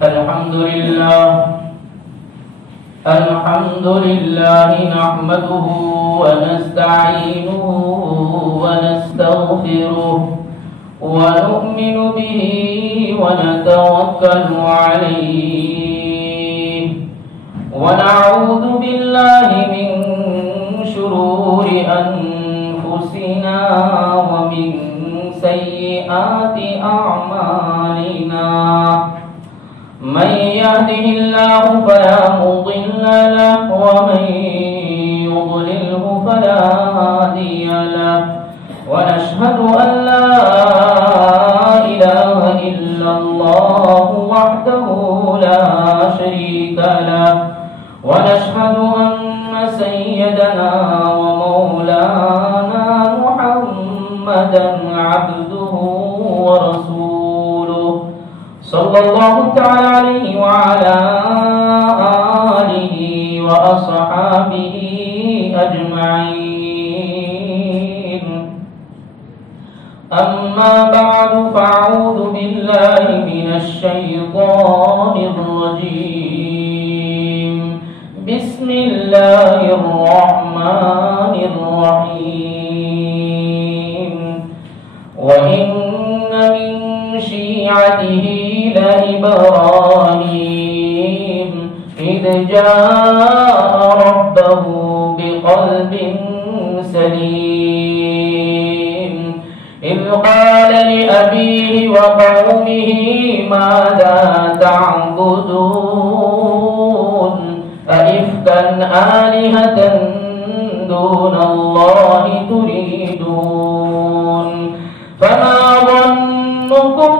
الحمد لله نحمده ونستعينه ونستغفره ونؤمن به ونتوكل عليه ونعوذ بالله من شرور أنفسنا ومن سيئات أعمالنا من يهده الله فلا مضل له ومن يضلله فلا هادي له ونشهد أن لا إله إلا الله وحده لا شريك له ونشهد أن سيدنا ومولانا محمدا عبده ورسوله صلى الله تعالى عليه وعلى آله وأصحابه أجمعين أما بعد فأعوذ بالله من الشيطان الرجيم بسم الله الرحمن الرحيم وإن من شيعته لإبراهيم إذ جاء ربه بقلب سليم إذ قال لأبيه وقومه ماذا تعبدون أئفكا آلهة دون الله تريدون فما ظنكم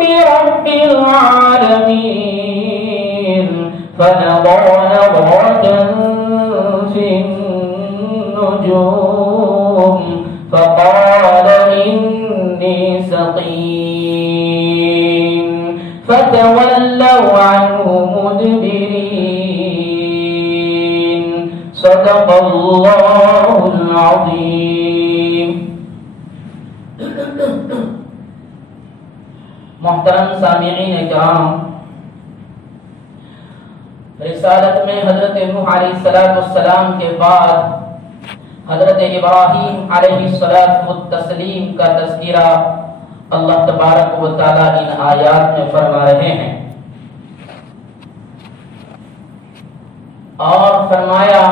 برب العالمين فنظر نظرة في النجوم فقال إني سقيم فتولوا عنه مدبرين صدق الله العظيم. محترم سامعین کرام، رسالت میں حضرت نوح علیہ السلام کے بعد حضرت ابراہیم علیہ السلام کا تذکرہ اللہ تبارک و تعالی ان آیات میں فرما رہے ہیں، اور فرمایا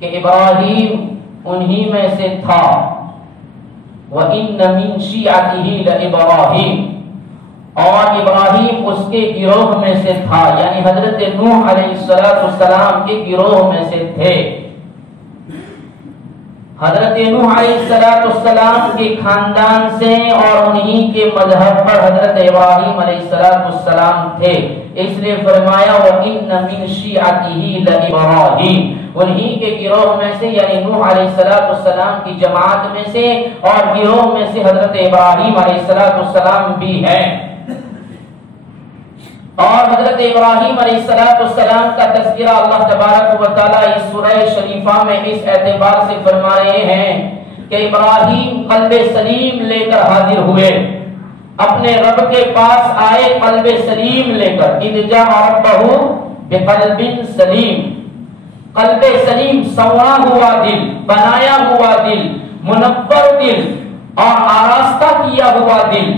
کہ ابراہیم انہی میں سے تھا، وَإِنَّ مِن شِيعَتِهِ لَإِبْرَاهِيمَ، اور ابراہیم اس کے گروہ میں سے تھا، یعنی حضرت نوح علیہ السلام کے گروہ میں سے تھے۔ حضرت نوح علیہ السلام کے خاندان سے اور انہی کے مذہب پر حضرت ابراہیم علیہ السلام تھے، اس لیے فرمایا وَإِنَّ مِن شِيعَتِهِ لَإِبْرَاهِيمَ، انہی کے گروہ میں سے یعنی نوح علیہ السلام کی جماعت میں سے اور گروہ میں سے حضرت ابراہیم علیہ السلام بھی ہیں۔ اور حضرت ابراہیم علیہ السلام کا تذکرہ اللہ تبارک و تعالی اس سورہ شریفہ میں اس اعتبار سے فرما رہے ہیں کہ ابراہیم قلب سلیم لے کر حاضر ہوئے، اپنے رب کے پاس آئے قلب سلیم لے کر، اذ جاء ربہ بقلب سلیم، قلب سلیم سوا ہوا دل، بنایا ہوا دل، منور دل اور آراستہ کیا ہوا دل،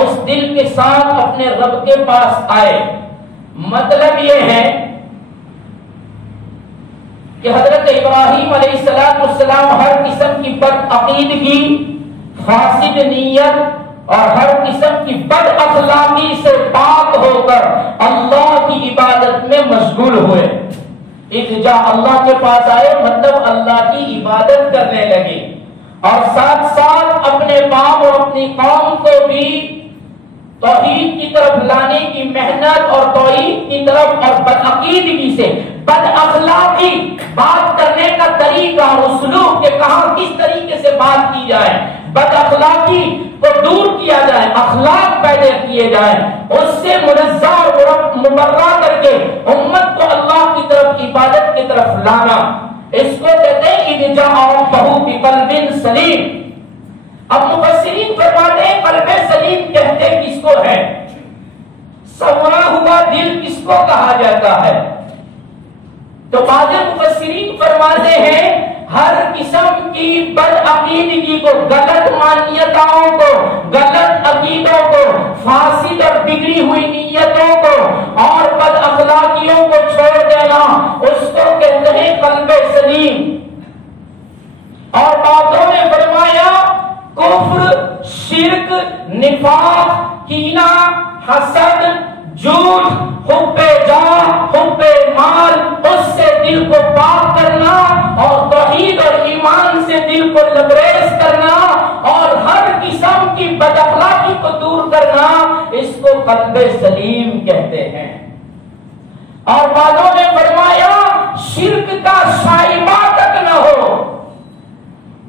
اس دل کے ساتھ اپنے رب کے پاس آئے۔ مطلب یہ ہے کہ حضرت ابراہیم علیہ السلام ہر قسم کی بد عقیدگی، فاسد نیت اور ہر قسم کی بد اخلاقی سے پاک ہو کر اللہ کی عبادت میں مشغول ہوئے۔ ایک جا اللہ کے پاس آئے مطلب اللہ کی عبادت کرنے لگے، اور ساتھ ساتھ اپنے باپ اور اپنی قوم کو بھی توحید کی طرف لانے کی محنت اور توحید کی طرف اور بدعقیدگی سے، بد اخلاقی بات کرنے کا طریقہ اور اسلوب کہ کہاں کس طریقے سے بات کی جائے، بد اخلاقی کو دور کیا جائے، اخلاق پیدا کیے جائیں، اس سے منزہ اور مبرہ کر کے امت کو اللہ کی طرف عبادت کی طرف لانا، اس کو کہتے ہیں اذ جاء ربہ بقلب سلیم۔ اب مفسرین فرماتے ہیں قلب سلیم کہتے کس کو ہے؟ کہا جاتا ہے۔ تو بعض مفسرین فرماتے ہیں ہر قسم کی بدعقیدگی کو، غلط مانیتاؤں کو، غلط عقیدوں کو، فاسد اور بگڑی ہوئی نیتوں کو اور بد اخلاقیوں کو چھوڑ دینا، اس کو کہتے ہیں قلب سلیم۔ اور بعضوں نے فرمایا کفر، شرک، نفاق، کینہ، حسد، جھوٹ، حب جاہ، حب مال، اس سے دل کو پاک کرنا اور توحید اور ایمان سے دل کو لبریز کرنا اور ہر قسم کی بد اخلاقی کو دور کرنا، اس کو قلب سلیم کہتے ہیں۔ اور بعضوں نے فرمایا شرک کا شائبہ تک نہ ہو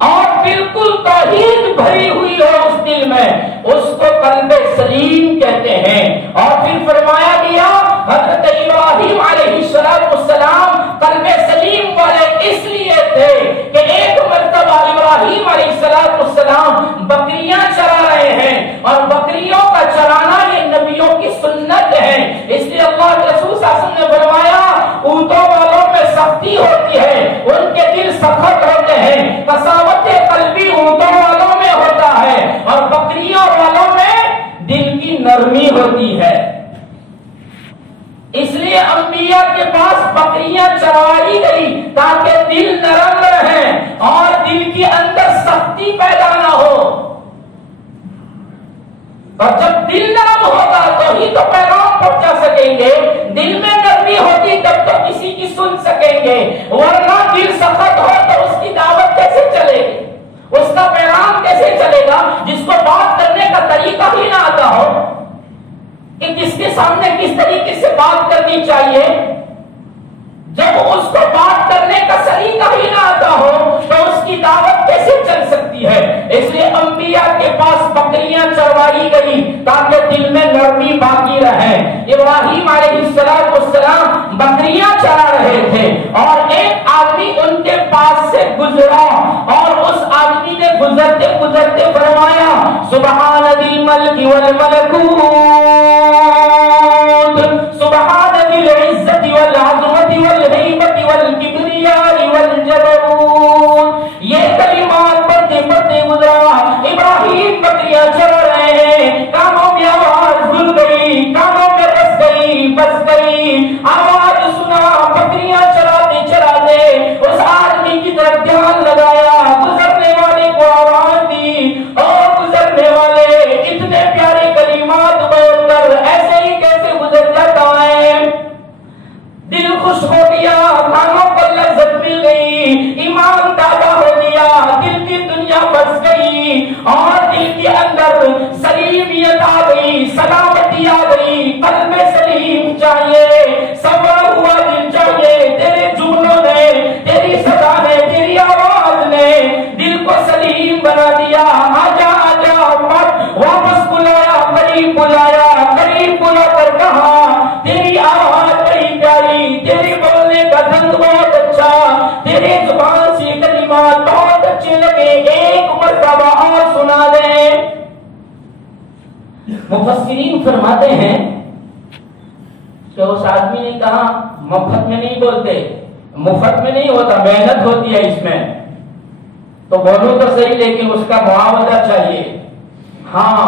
اور بالکل توحید بھری ہوئی ہو اس دل میں، اس کو قلب سلیم کہتے ہیں۔ اور پھر فرمایا گیا حضرت ابراہیم علیہ السلام قلب سلیم والے اس لیے تھے کہ ایک مرتبہ ابراہیم علیہ السلام بکریاں چرا رہے ہیں اور بکریوں کا چرانا یہ نبیوں کی سنت ہے، اس لیے اللہ کے رسول صلی اللہ علیہ وسلم نے فرمایا اونٹوں والوں میں سختی ہوتی ہے، ان کے دل سخت ہوتے ہیں، قساوت قلبی اونٹوں والوں میں ہوتا ہے اور بکریوں والوں میں دل کی نرمی ہوتی ہے۔ اس لیے انبیاء کے پاس بکریاں چروائی گئی تاکہ دل نرم رہے اور دل کے اندر سختی پیدا نہ ہو، اور جب دل نرم ہوگا تو ہی تو پیغام پہنچا سکیں گے، دل میں نرمی ہوگی تب تو کسی کی سن سکیں گے، ورنہ دل سخت ہو تو اس کی دعوت کیسے چلے گی، اس کا پیغام کیسے چلے گا؟ جس کو بات کرنے کا طریقہ ہی نہ آتا ہو کہ کس کے سامنے کس طریقے سے بات کرنی چاہیے، جب اس کو بات کرنے کا سلیقہ ہی نہ آتا ہو تو اس کی دعوت کیسے چل سکتی ہے؟ اس لیے انبیاء کے پاس بکریاں چروائی گئی تاکہ دل میں نرمی باقی رہے۔ ابراہیم علیہ السلام بکریاں چرا رہے تھے اور ایک آدمی ان کے پاس سے گزرا اور اس آدمی نے گزرتے گزرتے فرمایا سبحان ذی الملک والملکوت، سبحان ذی العزت والعظمت والہیبت والکبریاء والجبروت۔ یہ کلمات پڑھتے پڑھتے گزرا، ابراہیم بکریاں چرا رہے ہیں، کانوں میں آواز گھل گئی، کانوں میں رس گئی، بس گئی، آواز سنا، بکریاں چراتے چراتے اس آدمی کی طرف دھیان لگایا، گزرنے والے کو آواز دی اور گزرنے والے اتنے پیارے کلمات بول کر ایسے ہی کیسے گزر جاتا ہے، دل خوش ہو گیا، کانوں کو لذت مل گئی، ایمان تازہ ہو گیا، دل کی دنیا بس گئی اور دل کے اندر سلیمیت آ گئی، سلامتی آ گئی، قلب سلیم چاہیے، صبر ہوا دل چاہیے۔ تیرے جملوں نے، تیری صدا نے، تیری آواز نے دل کو سلیم بنا دیا۔ آجا آجا، واپس بلایا، قریب بلایا، قریب بلا کر کہا تیری آواز بڑی پیاری، تیری بولنے کا ڈھنگ بہت اچھا، تیری زبان سے کلمات بہت اچھے لگے، ایک مرتبہ اور سنا دے۔ مفسرین فرماتے ہیں کہ اس آدمی نے کہا مفت میں نہیں بولتے، مفت میں نہیں ہوتا، محنت ہوتی ہے اس میں، تو بولوں تو صحیح لیکن اس کا معاوضہ چاہیے۔ ہاں،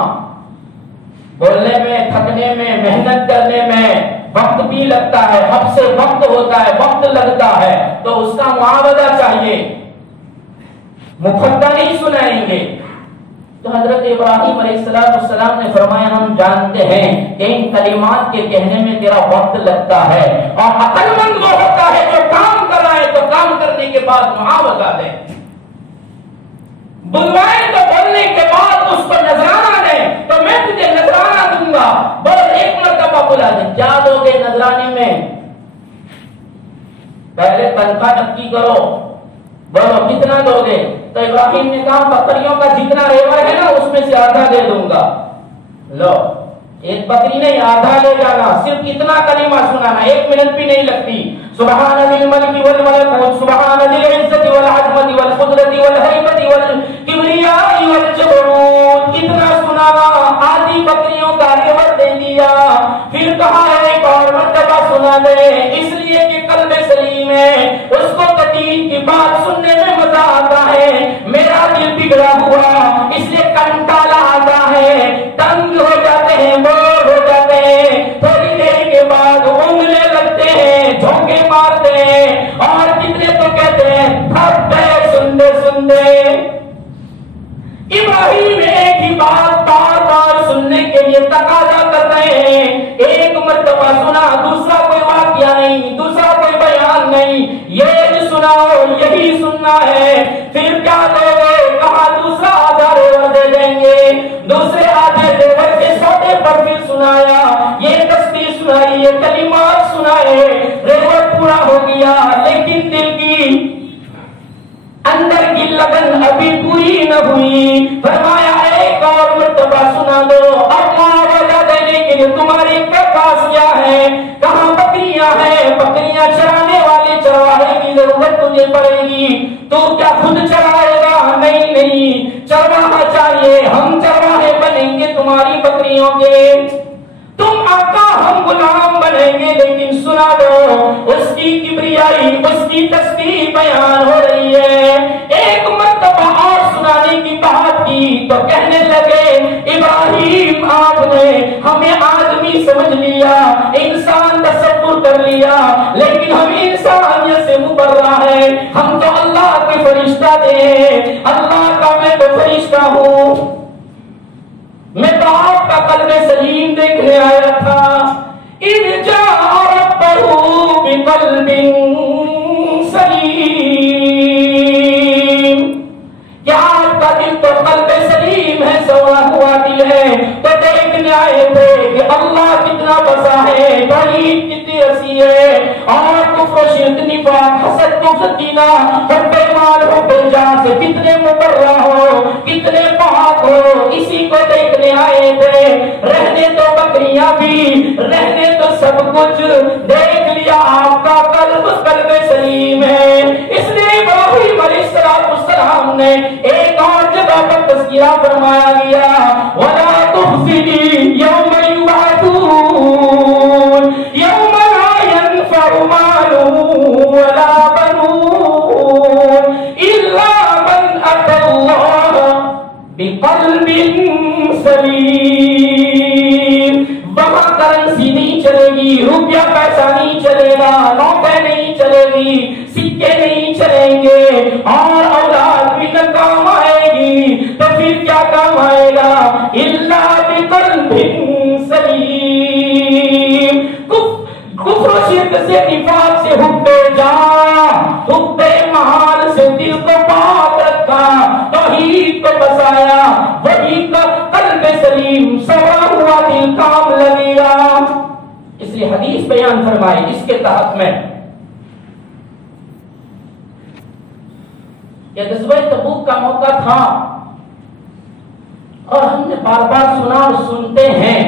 بولنے میں، تھکنے میں، محنت کرنے میں وقت بھی لگتا ہے، حد سے وقت ہوتا ہے، وقت لگتا ہے، تو اس کا معاوضہ چاہیے، مفت کا نہیں سنائیں گے۔ تو حضرت ابراہیم علیہ السلام نے فرمایا ہم جانتے ہیں کہ ان کلمات کے کہنے میں تیرا وقت لگتا ہے، اور عقل مند وہ ہوتا ہے جو کام کر رہا ہے تو کام کرنے کے بعد معاوضہ دے، بلوائے تو بولنے کے بعد اس کو نذرانہ دے، تو میں تجھے نذرانہ دوں گا، بول ایک مرتبہ بلا دے، کیا دو گے نذرانے میں؟ پہلے تنخواہ نقدی کرو، بولو کتنا دو گے؟ تو ابراہیم نے کہا بکریوں کا جتنا ریور ہے نا اس میں سے آدھا دے دوں گا۔ لو، ایک بکری نہیں، آدھا لے جانا، صرف اتنا کلمہ سنانا، 1 منٹ بھی نہیں لگتی۔ سبحان ذی الملک والملکوت، سبحان ذی العزت والعظمت والقدرت والہیبت والکبریاء والجبروت، اتنا سنانا، آدھی بکریوں کا ریور دے دیا۔ پھر کہا ہے ایک اور مرتبہ سنا سنا دے، اس لیے کہ قلب سلیم ہے، اس کو دین کی بات سننے میں مزہ آتا ہے۔ میرا دل بگڑا ہوا اس لیے کنٹالا آتا ہے، تنگ ہو جاتے ہیں، بور ہو جاتے ہیں، تھوڑی دیر کے بعد اونگنے لگتے ہیں، جھونکے مارتے ہیں، اور کتنے تو کہتے ہیں تھک گئے سنتے سنتے۔ ابراہیم ایک ہی بات بار بار سننے کے لیے تقاضا کر رہے ہیں، ایک مرتبہ سنا، دوسرا کوئی واقعہ نہیں، دوسرا کوئی بیان نہیں، یہ سناؤ، یہی سننا ہے۔ پھر کیا دے، کہا دوسرا آدھا ریور دے دیں گے، دوسرے آدھے ریور کے سودے پر پھر سنایا، یہ تسبیح سنائی، یہ کلمات سنائے، ریور پورا ہو گیا، لیکن دل کی اندر کی لگن ابھی پوری نہ ہوئی۔ فرمایا ایک اور مرتبہ سنا دو، اللہ وجہ دینے کے لیے تمہارے پاس کیا ہے؟ کہاں بکریاں ہیں، بکریاں چرانے والے چرواہے کی ضرورت تجھے پڑے گی، تو کیا خود چرائے گا؟ نہیں نہیں، چرواہا چاہیے، ہم چرواہے بنیں گے تمہاری بکریوں کے، تم آقا ہم غلام بنیں گے۔ لیکن سنا دو، اس کی کبریائی، اس کی تسبیح بیان ہو رہی ہے۔ ایک مرتبہ اور سنانے کی بات کی تو کہنے لگے ابراہیم آپ نے ہمیں آدمی سمجھ لیا، انسان تصور کر لیا، لیکن ہم انسانیت سے مبرہ ہے، ہم تو اللہ کے فرشتہ تھے، اللہ کا میں تو فرشتہ ہوں، میں تو آپ کا قلب سلیم دیکھنے آیا تھا۔ اذ جاء ربہ بقلب سلیم، کیا آپ کا دل تو قلب سلیم ہے، سوا ہوا دل ہے، تو دیکھنے آئے تھے کہ اللہ کتنا بسا ہے، توحید کتنی اسی ہے، اور کفر و شرک نفاق حسد کفر کینہ حب مال حب جان سے کتنے مبرہ ہو، کتنے پاک ہو، اسی کو دیکھنے آئے تھے۔ رہنے تو بکریاں بھی، رہنے تو سب کچھ دیکھ لیا، آپ کا قلب سلیم ہے۔ اس لیے ابراہیم علیہ السلام نے ایک اور جگہ پر تذکرہ فرمایا گیا، وَلَا تُخْزِنِي يَوْمَ يُبْعَثُونَ يَوْمَ لَا يَنفَعُ مَالٌ وَلَا بَنُونَ إِلَّا مَنْ أَتَى اللَّهَ بِقَلْبٍ سَلِيمٍ۔ وہاں کرنسی نہیں چلے گی، روپیہ پیسہ نہیں چلے گا، نوٹیں نہیں چلے گی، سکے نہیں چلیں گے، اور اولاد بھی نہ کام آئے گی، تو پھر کیا کام آئے گا؟ إِلَّا بِقَلْبٍ سَلِيمٍ۔ کفر و شرک سے، نفاق سے، حب جان، حب مال سے دل کو پاک رکھا، توحید کو بسایا، وہی کا قلب سلیم، سوا ہوا دل کام لگے گا۔ اس لیے حدیث بیان فرمائی اس کے تحت میں یہ غزوہ تبوک کا موقع تھا، اور ہم نے بار بار سنا اور سنتے ہیں،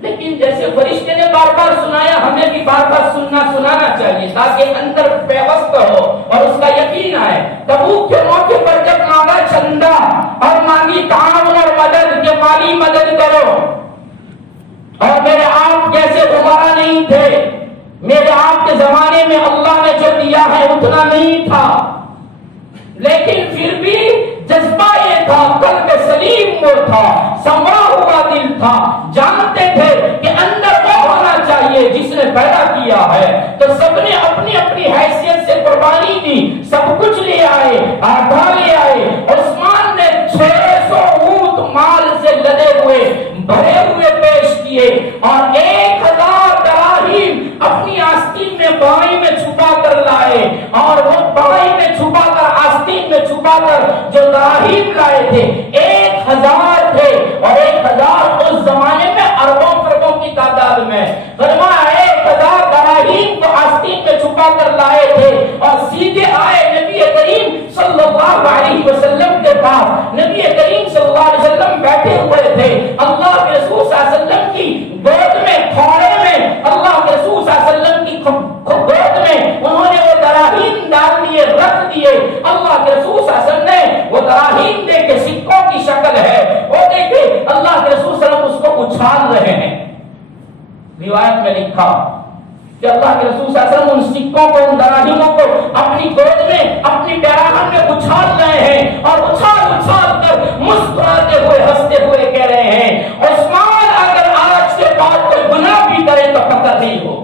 لیکن جیسے فرشتے نے بار بار سنایا، ہمیں بھی بار بار سنانا چاہیے، تاکہ اندر پیوست ہو اور اس کا یقین آئے۔ تبوک کے موقع پر جب مانگا چندہ اور مانگی تعاون اور مدد کہ مالی مدد کرو، اور میرے آپ جیسے عمرہ نہیں تھے، میرے آپ کے زمانے میں اللہ نے جو دیا ہے اتنا نہیں تھا، لیکن پھر بھی جذبہ یہ تھا، قلب سلیم وہ تھا، سنورا ہوا دل تھا، جانتے تھے کہ اندر وہ ہونا چاہیے جس نے پیدا کیا ہے، تو سب نے اپنی اپنی حیثیت سے قربانی دی، سب کچھ لے آئے، آدھا لے آئے۔ عثمان نے 600 اونٹ مال سے لدے ہوئے بھرے ہوئے پیش کیے، اور 1000 دراہیم اپنی آستین میں بائیں میں چھپا کر لائے، اور وہ بائیں میں چھپا کر آستین میں چھپا کر جو دراہیم لائے تھے 1000 تھے، اور 1000 اس زمانے میں اربوں خربوں کی تعداد میں۔ فرمایا 1000 دراہیم کو آستین میں چھپا کر لائے تھے، اور سیدھے آئے نبی کریم صلی اللہ علیہ وسلم کے پاس۔ نبی کریم صلی اللہ علیہ وسلم بیٹھے ہوئے تھے، اللہ کے رسول صلی اللہ علیہ وسلم کی گود میں، کھوڑے میں، اللہ کے رسول صلی اللہ علیہ وسلم کی گود میں انہوں نے وہ دراہیم ڈال دیے، رکھ دیے۔ اللہ کے رسول صلی اللہ علیہ وسلم نے وہ دراہیم دیکھے، سکوں کی شکل ہے وہ دیکھے، اللہ کے رسول صلی اللہ علیہ وسلم اس کو اچھال رہے ہیں۔ روایت میں لکھا کہ اللہ کے رسول صلی اللہ علیہ وسلم ان سکوں کو، ان دراہموں کو اپنی گود میں، اپنی پیراہن میں اچھال رہے ہیں اور اچھال اچھال کر مسکراتے ہوئے ہنستے ہوئے کہہ رہے ہیں عثمان اگر آج کے بعد کوئی گناہ بھی کرے تو قتل نہیں ہوگی،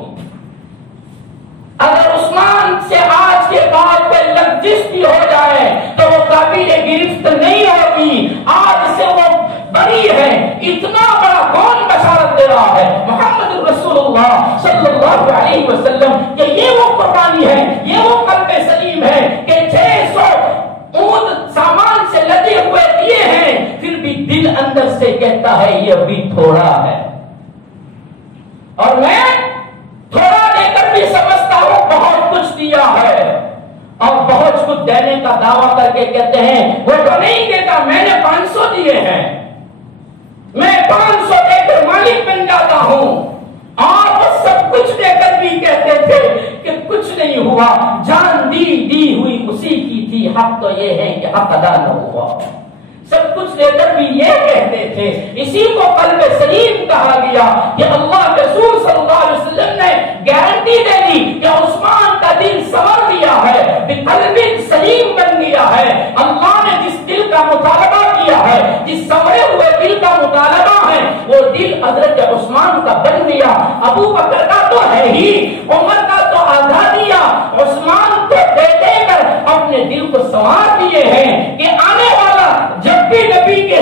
اگر عثمان سے آج کے بعد کوئی لغزش بھی ہو جائے تو وہ قابل گرفت نہیں ہوگی، آج سے وہ بری ہے۔ اتنا بڑا کون بشارت دے رہا ہے؟ محمد رسول اللہ صلی اللہ علیہ وسلم کہ یہ وہ قربانی ہے، یہ وہ قلب سلیم ہے کہ 600 اونٹ سامان سے لدے ہوئے دیے ہیں، پھر بھی دل اندر سے کہتا ہے یہ ابھی تھوڑا ہے، اور میں تھوڑا دے کر بھی سمجھتا ہوں بہت کچھ دیا ہے، اور بہت کچھ دینے کا دعویٰ کر کے کہتے ہیں وہ تو نہیں دیتا، میں نے 500 دیے ہیں، میں 500 دے کر مالک بن جاتا ہوں، اور وہ سب کچھ دے کر بھی کہتے تھے کہ کچھ نہیں ہوا، جان دی ہوئی اسی کی تھی، حق تو یہ ہے کہ حق ادا نہ ہوا، سب کچھ دے کر بھی یہ کہتے تھے۔ اسی کو قلب سلیم کہا گیا کہ اللہ کے رسول صلی اللہ علیہ وسلم نے گارنٹی دے دی کہ عثمان کا دل سنور دیا ہے، قلب سلیم بن گیا ہے، اللہ نے جس دل کا مطالبہ کیا ہے، جس سنورے ہوئے دل کا مطالبہ ہے، وہ دل حضرت عثمان کا بن گیا۔ ابو بکر کا تو ہے ہی، عمر کا تو آدھا دیا، عثمان کو دے دے کر اپنے دل کو سنوار دیے ہیں کہ آنے والا جب بھی نبی کے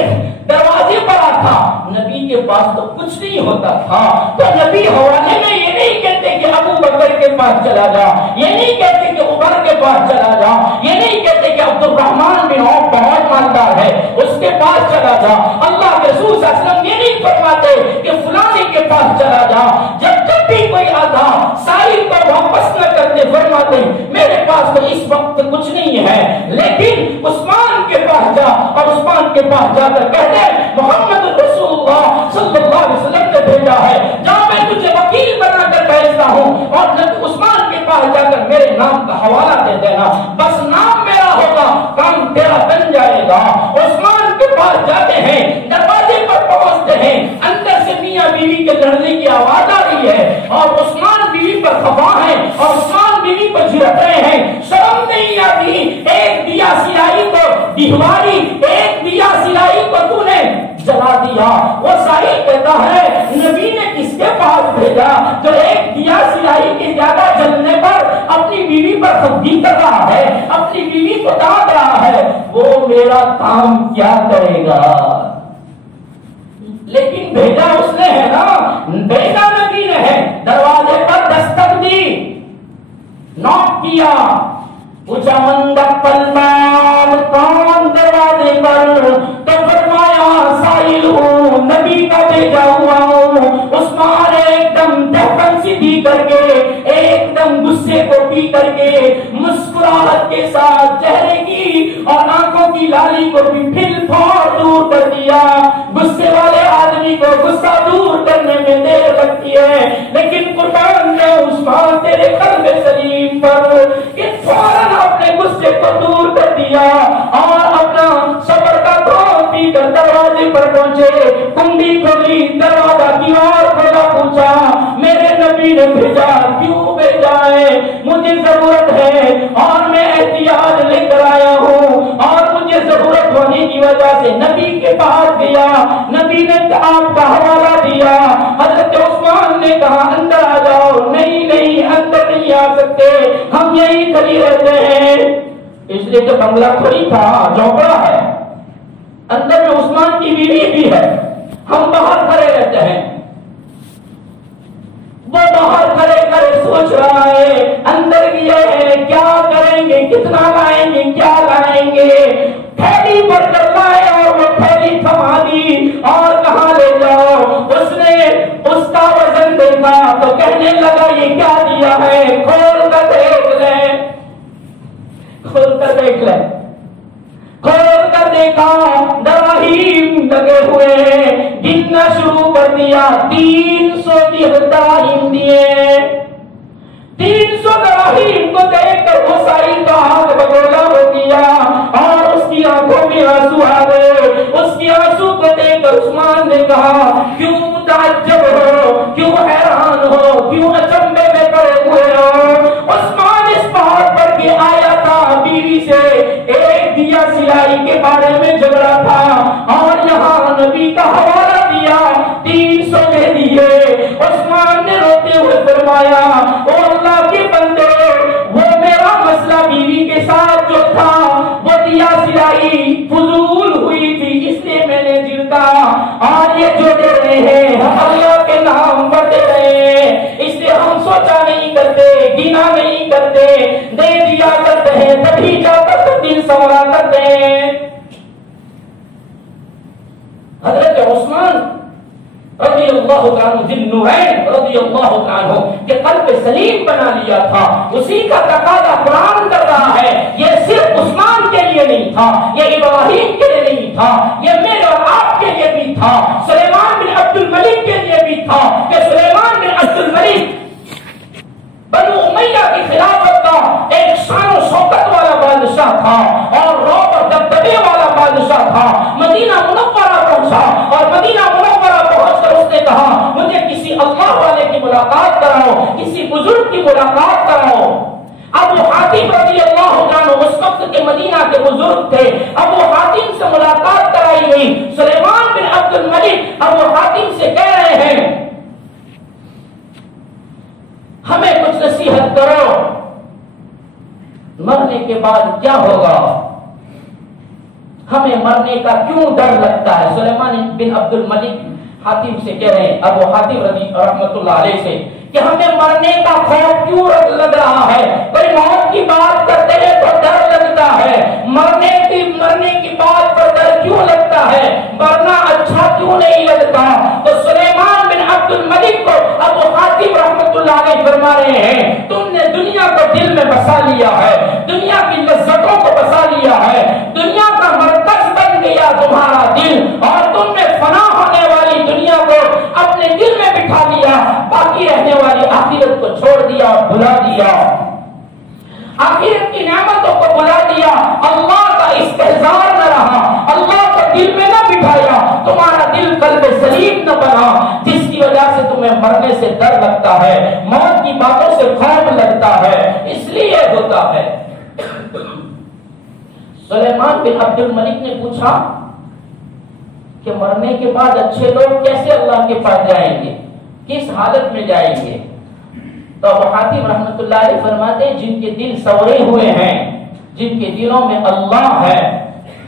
دروازے پر آتا، نبی کے پاس تو کچھ نہیں ہوتا تھا، تو نبی حوالے میں یہ نہیں کہتے کہ ابو بکر کے پاس چلا جا، یہ نہیں کہتے کہ عمر کے پاس چلا جا، یہ نہیں کہتے کہ عبد الرحمن بن عوف بہت مالدار ہے اس کے پاس چلا جا، اللہ کے رسول صلی اللہ علیہ وسلم یہ نہیں فرماتے کہ فلانے کے پاس چلا جا، جب بھی کوئی آتا سائل کو واپس نہ کرتے فرماتے میرے پاس تو اس وقت کچھ نہیں ہے، لیکن عثمان کے پاس جا، اور عثمان کے پاس جا کر کہتے محمد رسول اللہ صلی اللہ علیہ وسلم نے بھیجا ہے، جہاں میں تجھے وکیل بنا کر بھیجتا ہوں، اور عثمان کے پاس جا کر میرے نام کا حوالہ دے دینا، بس نام میرا ہوگا کام تیرا بن جائے گا۔ عثمان کے پاس جاتے ہیں، دروازے پر پہنچتے ہیں، اندر سے میاں بیوی کے لڑنے کی آواز آ رہی ہے، اور عثمان بیوی پر خفا ہے، اور عثمان بیوی پر جھڑک رہے ہیں، شرم نہیں آتی، ایک دیا سلائی کو دیواری، ایک دیا سلائی کو تو نے جلا دیا۔ وہ سائل کہتا ہے نبی نے کس کے پاس بھیجا جو ایک دیا سلائی کے زیادہ جلنے پر اپنی بیوی پر خفگی کر رہا ہے، اپنی بیوی کو ڈانٹ رہا ہے، وہ میرا کام کیا کرے گا؟ لیکن بھیجا اس نے ہے نا، بھیجا نبی نے ہے، دروازے پر دستک دی، نوک کیا، پوچھا مندق پلمان کون دروازے پر، تو فرمایا سائل ہوں، نبی کا بھیجا ہوا ہوں۔ عثمان ایک دم دہن سیدھی کر کے، ایک دم غصے کو پی کر کے، مسکراہٹ کے ساتھ چہرے کی اور آنکھوں کی لالی کو بھی پھل پھوڑ دور کر دیا۔ غصے والے آدمی کو غصہ دور کرنے میں دیر لگتی ہے، لیکن قربان نے عثمان تیرے قلب سلیم پر کہ فوراً اپنے غصے کو دور کر دیا، اور اپنا صبر کا دھون پی کر دروازے پر پہنچے، کنڈی کھولی، دروازہ کی اور کھولا، پوچھا میرے نبی نے بھیجا، کیوں بھیجا ہے؟ مجھے ضرورت ہے اور میں احتیاط لے کر آیا ہوں، اور مجھے ضرورت ہونے کی وجہ سے نبی کے پاس گیا، نبی نے آپ کا حوالہ دیا، حضرت عثمان نے کہا اندر آ جاؤ، نہیں اندر نہیں آ سکتے، ہم یہی کھڑی رہتے ہیں، اس لیے کہ بنگلہ تھوڑی تھا، جھونپڑا ہے، اندر میں عثمان کی بیوی بھی ہے، ہم باہر کھڑے رہتے ہیں۔ وہ باہر کھڑے سوچ رہا ہے، اندر گئے ہیں کیا کریں گے، کتنا لائیں گے، کیا لائیں گے، تھیلی پر کر لائے اور وہ تھیلی تھما دی اور کہاں لے جاؤ۔ اس نے اس کا وزن دیکھا تو کہنے لگا یہ کیا دیا ہے، کھول کر دیکھ لیں، کھول کر دیکھ لیں، کھول کر دیکھا دراہیم لگے ہوئے ہیں، گننا شروع کر دیا، 300 دراہیم دیے، 300 دراہیم کو دیکھ کر وہ سائل کا ہاتھ بگولا ہو گیا، اور اس کی آنکھوں میں آنسو آ گئے۔ اس کی آنسو کو دیکھ کر عثمان نے کہا کیوں متعجب ہو، کیوں حیران ہو، کیوں اچنبے میں پڑے 300 دے دیے۔ عثمان نے روتے ہوئے فرمایا او اللہ کے بندے، وہ میرا مسئلہ بیوی کے ساتھ جو تھا وہ دیا سلائی فضول ہوئی تھی، اس لیے میں نے جلتا، اور یہ جو دے رہے ہیں ہم اللہ کے نام پر دے رہے ہیں، اس لیے ہم سوچا نہیں کرتے، گنا نہیں کرتے، دے دیا کرتے ہیں، تبھی جا کر تو دل سنورا کرتے ہیں۔ حضرت عثمان رضی اللہ عنہ ذی النورین رضی اللہ عنہ کہ قلب سلیم بنا لیا تھا، اسی کا تقاضا قرآن کر رہا ہے۔ یہ صرف عثمان کے لیے نہیں تھا، یہ ابراہیم کے لیے نہیں تھا، یہ میرے اور آپ کے لیے بھی تھا، سلیمان بن عبد الملک کے لیے بھی تھا کہ سلیمان بن عبد الملک بنو امیہ کی خلافت کا ایک شان و شوکت والا بادشاہ تھا اور رعب اور دبدبے والا بادشاہ تھا۔ مدینہ منورہ پہنچا اور مدینہ منورہ پہنچ کر اس نے کہا مجھے کسی اللہ والے کی ملاقات کراؤ، کسی بزرگ کی ملاقات کراؤ۔ ابو حاتم رضی اللہ عنہ اس وقت کے مدینہ کے بزرگ تھے، ابو حاتم سے ملاقات کرائی گئی۔ سلیمان بن عبد الملک ابو حاتم سے کہہ رہے ہیں ہمیں کچھ نصیحت کرو، مرنے کے بعد کیا ہوگا، ہمیں مرنے کا کیوں ڈر لگتا ہے۔ سلیمان بن عبد الملک حاتم سے کہہ رہے ہیں، ابو حاتم رضی رحمت اللہ علیہ سے، کہ ہمیں مرنے کا خوف کیوں لگ رہا ہے، کوئی موت کی بات کرتے ہیں تو ڈر لگتا ہے، مرنے کی بات پر ڈر کیوں لگتا ہے، مرنا اچھا کیوں نہیں لگتا۔ تو سلیمان بن عبد الملک کو ابو حاتم رحمت اللہ علیہ فرما رہے ہیں تم نے دنیا کو دل میں بسا لیا ہے، دنیا کی لذتوں کو بسا لیا ہے، دنیا کا مرکز بن گیا تمہارا دل، اور تم نے فنا ہونے والی دنیا کو اپنے دل میں بٹھا لیا، باقی رہنے والی آخرت کو چھوڑ دیا اور بھلا دیا، آخرت کی نعمتوں کو بھلا دیا، اللہ کا استحضار نہ رہا، اللہ کو دل میں نہ بٹھایا، تمہارا دل قلب سلیم نہ بنا، جس کی وجہ سے تمہیں مرنے سے ڈر لگتا ہے، موت کی باتوں سے خوف لگتا ہے، اس لیے ہوتا ہے۔ سلیمان بن عبد الملک نے پوچھا کہ مرنے کے بعد اچھے لوگ کیسے اللہ کے پاس جائیں گے، کس حالت میں جائیں گے؟ تو ابو حاتم رحمت اللہ علیہ فرماتے ہیں جن کے دل سورے ہوئے ہیں، جن کے دلوں میں اللہ ہے،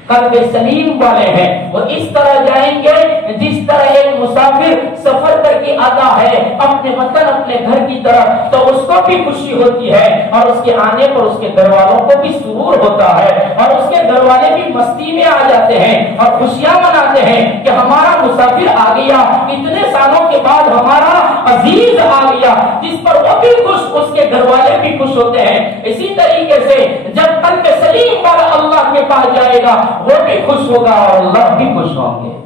قلب سلیم والے ہیں، وہ اس طرح جائیں گے جس طرح ایک مسافر سفر کر کے آتا ہے اپنے وطن اپنے گھر کی طرف، تو اس کو بھی خوشی ہوتی ہے اور اس کے آنے پر اس کے گھر والوں کو بھی سرور ہوتا ہے اور اس کے گھر والے بھی مستی میں آ جاتے ہیں اور خوشیاں مناتے ہیں کہ ہمارا مسافر آ گیا، اتنے سالوں کے بعد ہمارا عزیز آ گیا، جس پر وہ بھی خوش، اس کے گھر والے بھی خوش ہوتے ہیں۔ اسی طریقے سے جب قلب سلیم والا اللہ کے پاس جائے گا وہ بھی خوش ہوگا اور اللہ بھی خوش ہوں گے،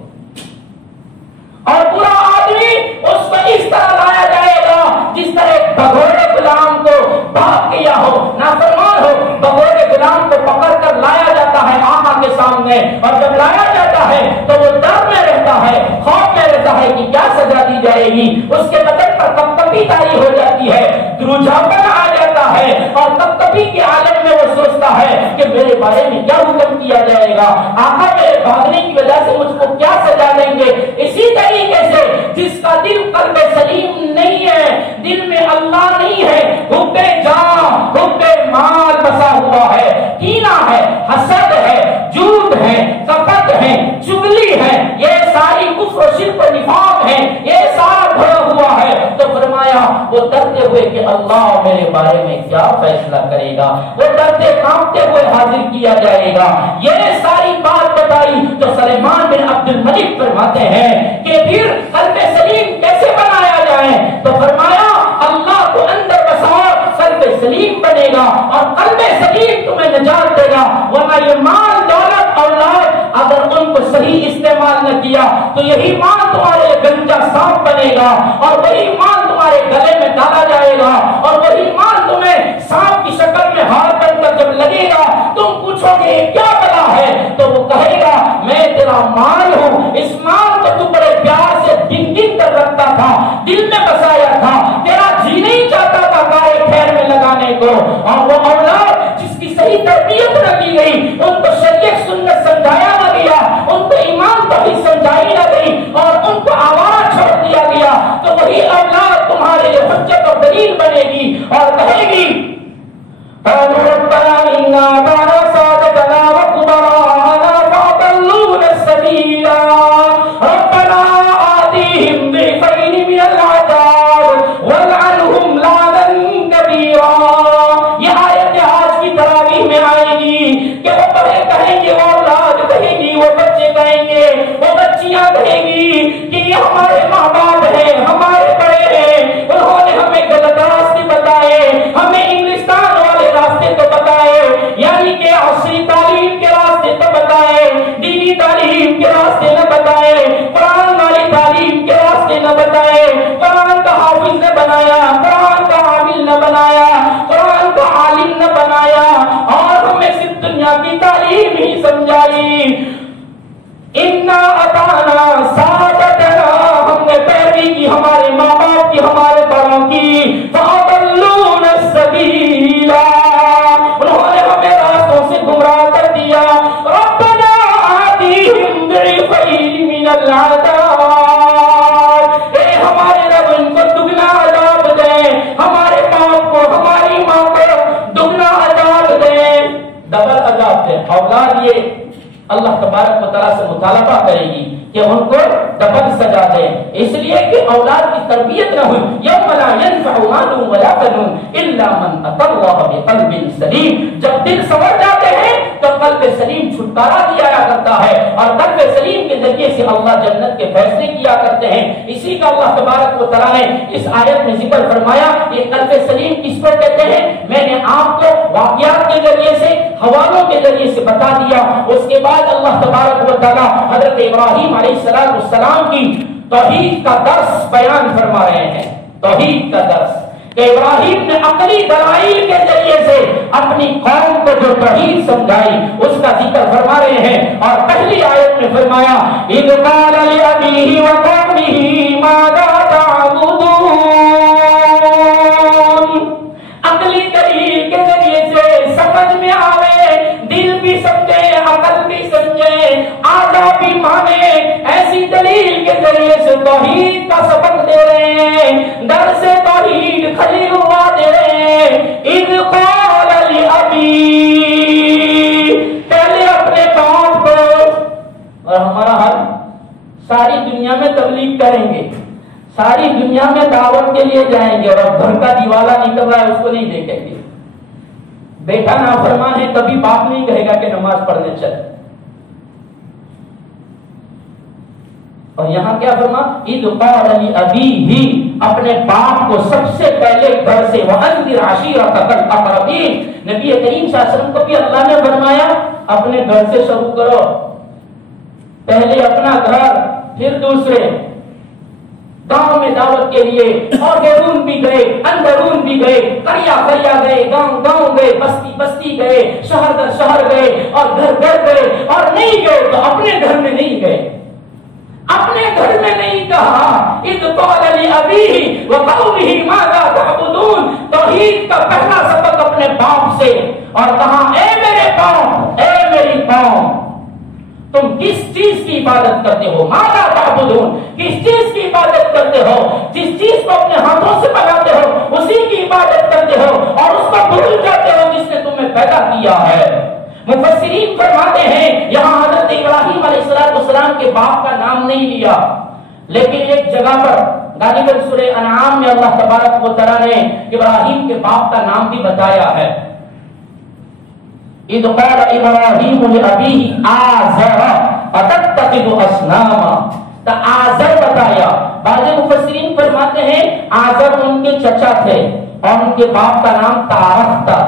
اور برا آدمی اس کو اس طرح لایا جائے گا جس طرح ایک بھگوڑے غلام کو بھاگ گیا ہو، نافرمان ہو، بھگوڑے غلام کو پکڑ کر لایا جاتا ہے آقا کے سامنے، اور جب لایا جاتا ہے تو وہ ڈر میں رہتا ہے، خوف میں رہتا ہے کہ کیا سزا دی جائے گی، اس کے بدن پر کپکپی طاری ہو جاتی ہے، دروجھاپن آ جاتا ہے، اور کپکپی کے عالم میں وہ سوچتا ہے کہ میرے بارے میں کیا حکم کیا جائے گا، آقا میرے بھاگنے کی وجہ سے مجھ کو کیا سزا دیں گے۔ اسی طریقے سے جس کا دل قلب سلیم نہیں ہے، دل میں اللہ نہیں ہے، حب جاہ حب مال بسا ہوا ہے، کینہ ہے، حسد ہے، جھوٹ ہے، کپٹ ہے، چغلی ہے، یہ ساری کفر و شرک و نفاق ہے، یہ سارا بھرا ہوا ہے۔ تو فرمایا وہ ڈرتے ہوئے کہ اللہ میرے بارے میں کیا فیصلہ کرے گا، وہ ڈرتے کانپتے ہوئے حاضر کیا جائے گا۔ یہ ساری بات بتائی تو سلیمان بن عبد الملک فرماتے ہیں کہ پھر قلب سلیم کیسے بنایا جائے؟ تو فرمایا اللہ کو اندر بساؤ، قلب سلیم بنے گا اور قلب سلیم تمہیں نجات دے گا، ورنہ یہ مال دولت اولاد اگر ان کو صحیح استعمال نہ کیا تو یہی مال تمہارے گنجا سانپ بنے گا، اور وہی مال تمہارے گلے میں ڈالا جائے گا، اور وہی مال تمہیں سانپ کی شکل میں ہار بن کر جب لگے گا تم پوچھو گے کیا بلا ہے، تو وہ کہے گا میں تیرا مال ہوں، اس مال کو تو بڑے پیار سے گن گن کر رکھتا تھا، دل میں بسایا تھا، تیرا جی نہیں چاہتا تھا گائے پھیر میں لگانے کو، اور وہ اولاد جس کی صحیح تربیت نہ کی گئی، ان کو شریعت سنت سمجھایا نہ گیا، ان کو ایمان توحید سمجھائی نہ گئی، اور ان کو آوارہ چھوڑ یہ ہمارے ماں باپ ہیں، ہمارے بڑے ہیں، انہوں نے ہمیں غلط راستے بتائے، ہمیں انگلستان والے راستے تو بتائے، یعنی کہ عصری تعلیم کے راستے تو بتائے، دینی تعلیم کے راستے نہ بتائے، قرآن والی تعلیم کے راستے نہ بتائے، قرآن کا حافظ نہ بنایا، قرآن کا عامل نہ بنایا، قرآن کا عالم نہ بنایا، اور ہمیں صرف دنیا کی تعلیم ہی سمجھائی۔ اِنَّا أَطَعْنَا سَادَتَنَا، ہم نے پیروی کی ہمارے ماں باپ کی، ہمارے بڑوں کی، فَأَضَلُّونَا السَّبِيلَ، انہوں نے ہمیں راستوں سے گمراہ کر دیا۔ رَبَّنَا آتِهِمْ ضِعْفَيْنِ مِنَ الْعَذَابِ، اے ہمارے رب ان کو دگنا عذاب دے، ہمارے باپ کو، ہماری ماں کو دگنا عذاب دے، ڈبل عذاب دے۔ اولاد یہ اللہ تبارک و تعالیٰ سے مطالبہ کرے گی کہ ان کو ڈبل سزا دے، اس لیے کہ اولاد کی تربیت نہ ہوئی۔ یوم لا ينفع مال ولا بنون الا من اتى الله بقلب سلیم، جب دل سنور جاتے ہیں تو قلب سلیم چھٹکارا دیا کرتا ہے، اور قلب سلیم کے ذریعے سے اللہ جنت کے فیصلے کیا کرتے ہیں۔ اسی کا اللہ تبارک و تعالیٰ نے اس آیت میں ذکر فرمایا۔ یہ قلب سلیم کس کو کہتے ہیں؟ میں نے آپ کو واقعات کے ذریعے سے، حوالوں کے ذریعے سے بتا دیا۔ اس کے بعد اللہ تبارک و تعالیٰ حضرت ابراہیم علیہ السلام کی توحید کا درس بیان فرما رہے ہیں۔ توحید کا درس کہ ابراہیم نے عقلی دلائل کے ذریعے سے اپنی قوم کو جو توحید سمجھائی اس کا ذکر فرما رہے ہیں، اور پہلی آیت میں فرمایا اذ قال لأبيه وقومه ماذا تعبدون، عقلی دلیل کے ذریعے سے سمجھ میں آوے، دل بھی سمجھے، عقل بھی سمجھے، آدھا بھی مانے، ایسی دلیل کے ذریعے سے توحید کا سبق دے رہے ہیں، درس توحید خلیل اللہ دے رہے ہیں۔ اذ قال لأبی، پہلے اپنے باپ کو، اور ہمارا حل ساری دنیا میں تبلیغ کریں گے، ساری دنیا میں دعوت کے لیے جائیں گے، اور گھر کا دیوالا نکل رہا ہے اس کو نہیں دیکھیں گے۔ بیٹا نافرمان ہے کبھی باپ نہیں کہے گا کہ نماز پڑھنے چل۔ اور یہاں کیا فرما اذ قال لأبیہ، اپنے باپ کو سب سے پہلے گھر سے، وانذر عشیرتک الاقربین، نبی کریم صلی اللہ علیہ وسلم کو بھی اللہ نے فرمایا اپنے گھر سے شروع کرو، پہلے اپنا گھر پھر دوسرے۔ گاؤں میں دعوت کے لیے، اور بیرون بھی گئے، اندرون بھی گئے، قریا قریا گئے، گاؤں گاؤں گئے، بستی بستی گئے، شہر در شہر گئے، اور گھر گھر گئے، اور نہیں گئے تو اپنے گھر میں نہیں گئے، اپنے گھر میں نہیں کہا اذ قال لأبیہ وقومہ ماذا تعبدون، توحید کا پہلا سبق اپنے باپ سے، اور کہا اے میرے قوم، اے میری قوم، تم کس چیز کی عبادت کرتے ہو؟ ماذا تعبدون، کس چیز کی عبادت کرتے ہو؟ جس چیز کو اپنے ہاتھوں سے بناتے ہو اسی کی عبادت کرتے ہو، اور اس کو بھول جاتے ہو جس نے تمہیں پیدا کیا ہے۔ مفسرین فرماتے ہیں یہاں حضرت ابراہیم علیہ السلام کے باپ کا نام نہیں لیا، لیکن ایک جگہ پر غالباً سورہ انعام میں اللہ تبارک و تعالیٰ نے ابراہیم کے باپ کا نام بھی بتایا ہے۔ اذ قال ابراہیم لأبیہ آزر اتتخذ اصناما، تو آزر بتایا۔ بعض مفسرین فرماتے ہیں آزر ان کے چچا تھے، اور ان کے باپ کا نام تارخ تھا،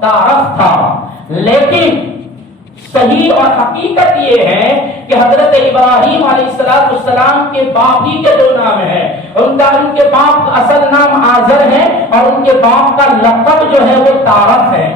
تارخ تھا، لیکن صحیح اور حقیقت یہ ہے کہ حضرت ابراہیم علیہ السلام کے باپ ہی کے دو نام ہیں، ان کے باپ کا اصل نام آزر ہے، اور ان کے باپ کا لقب جو ہے وہ تارخ ہے،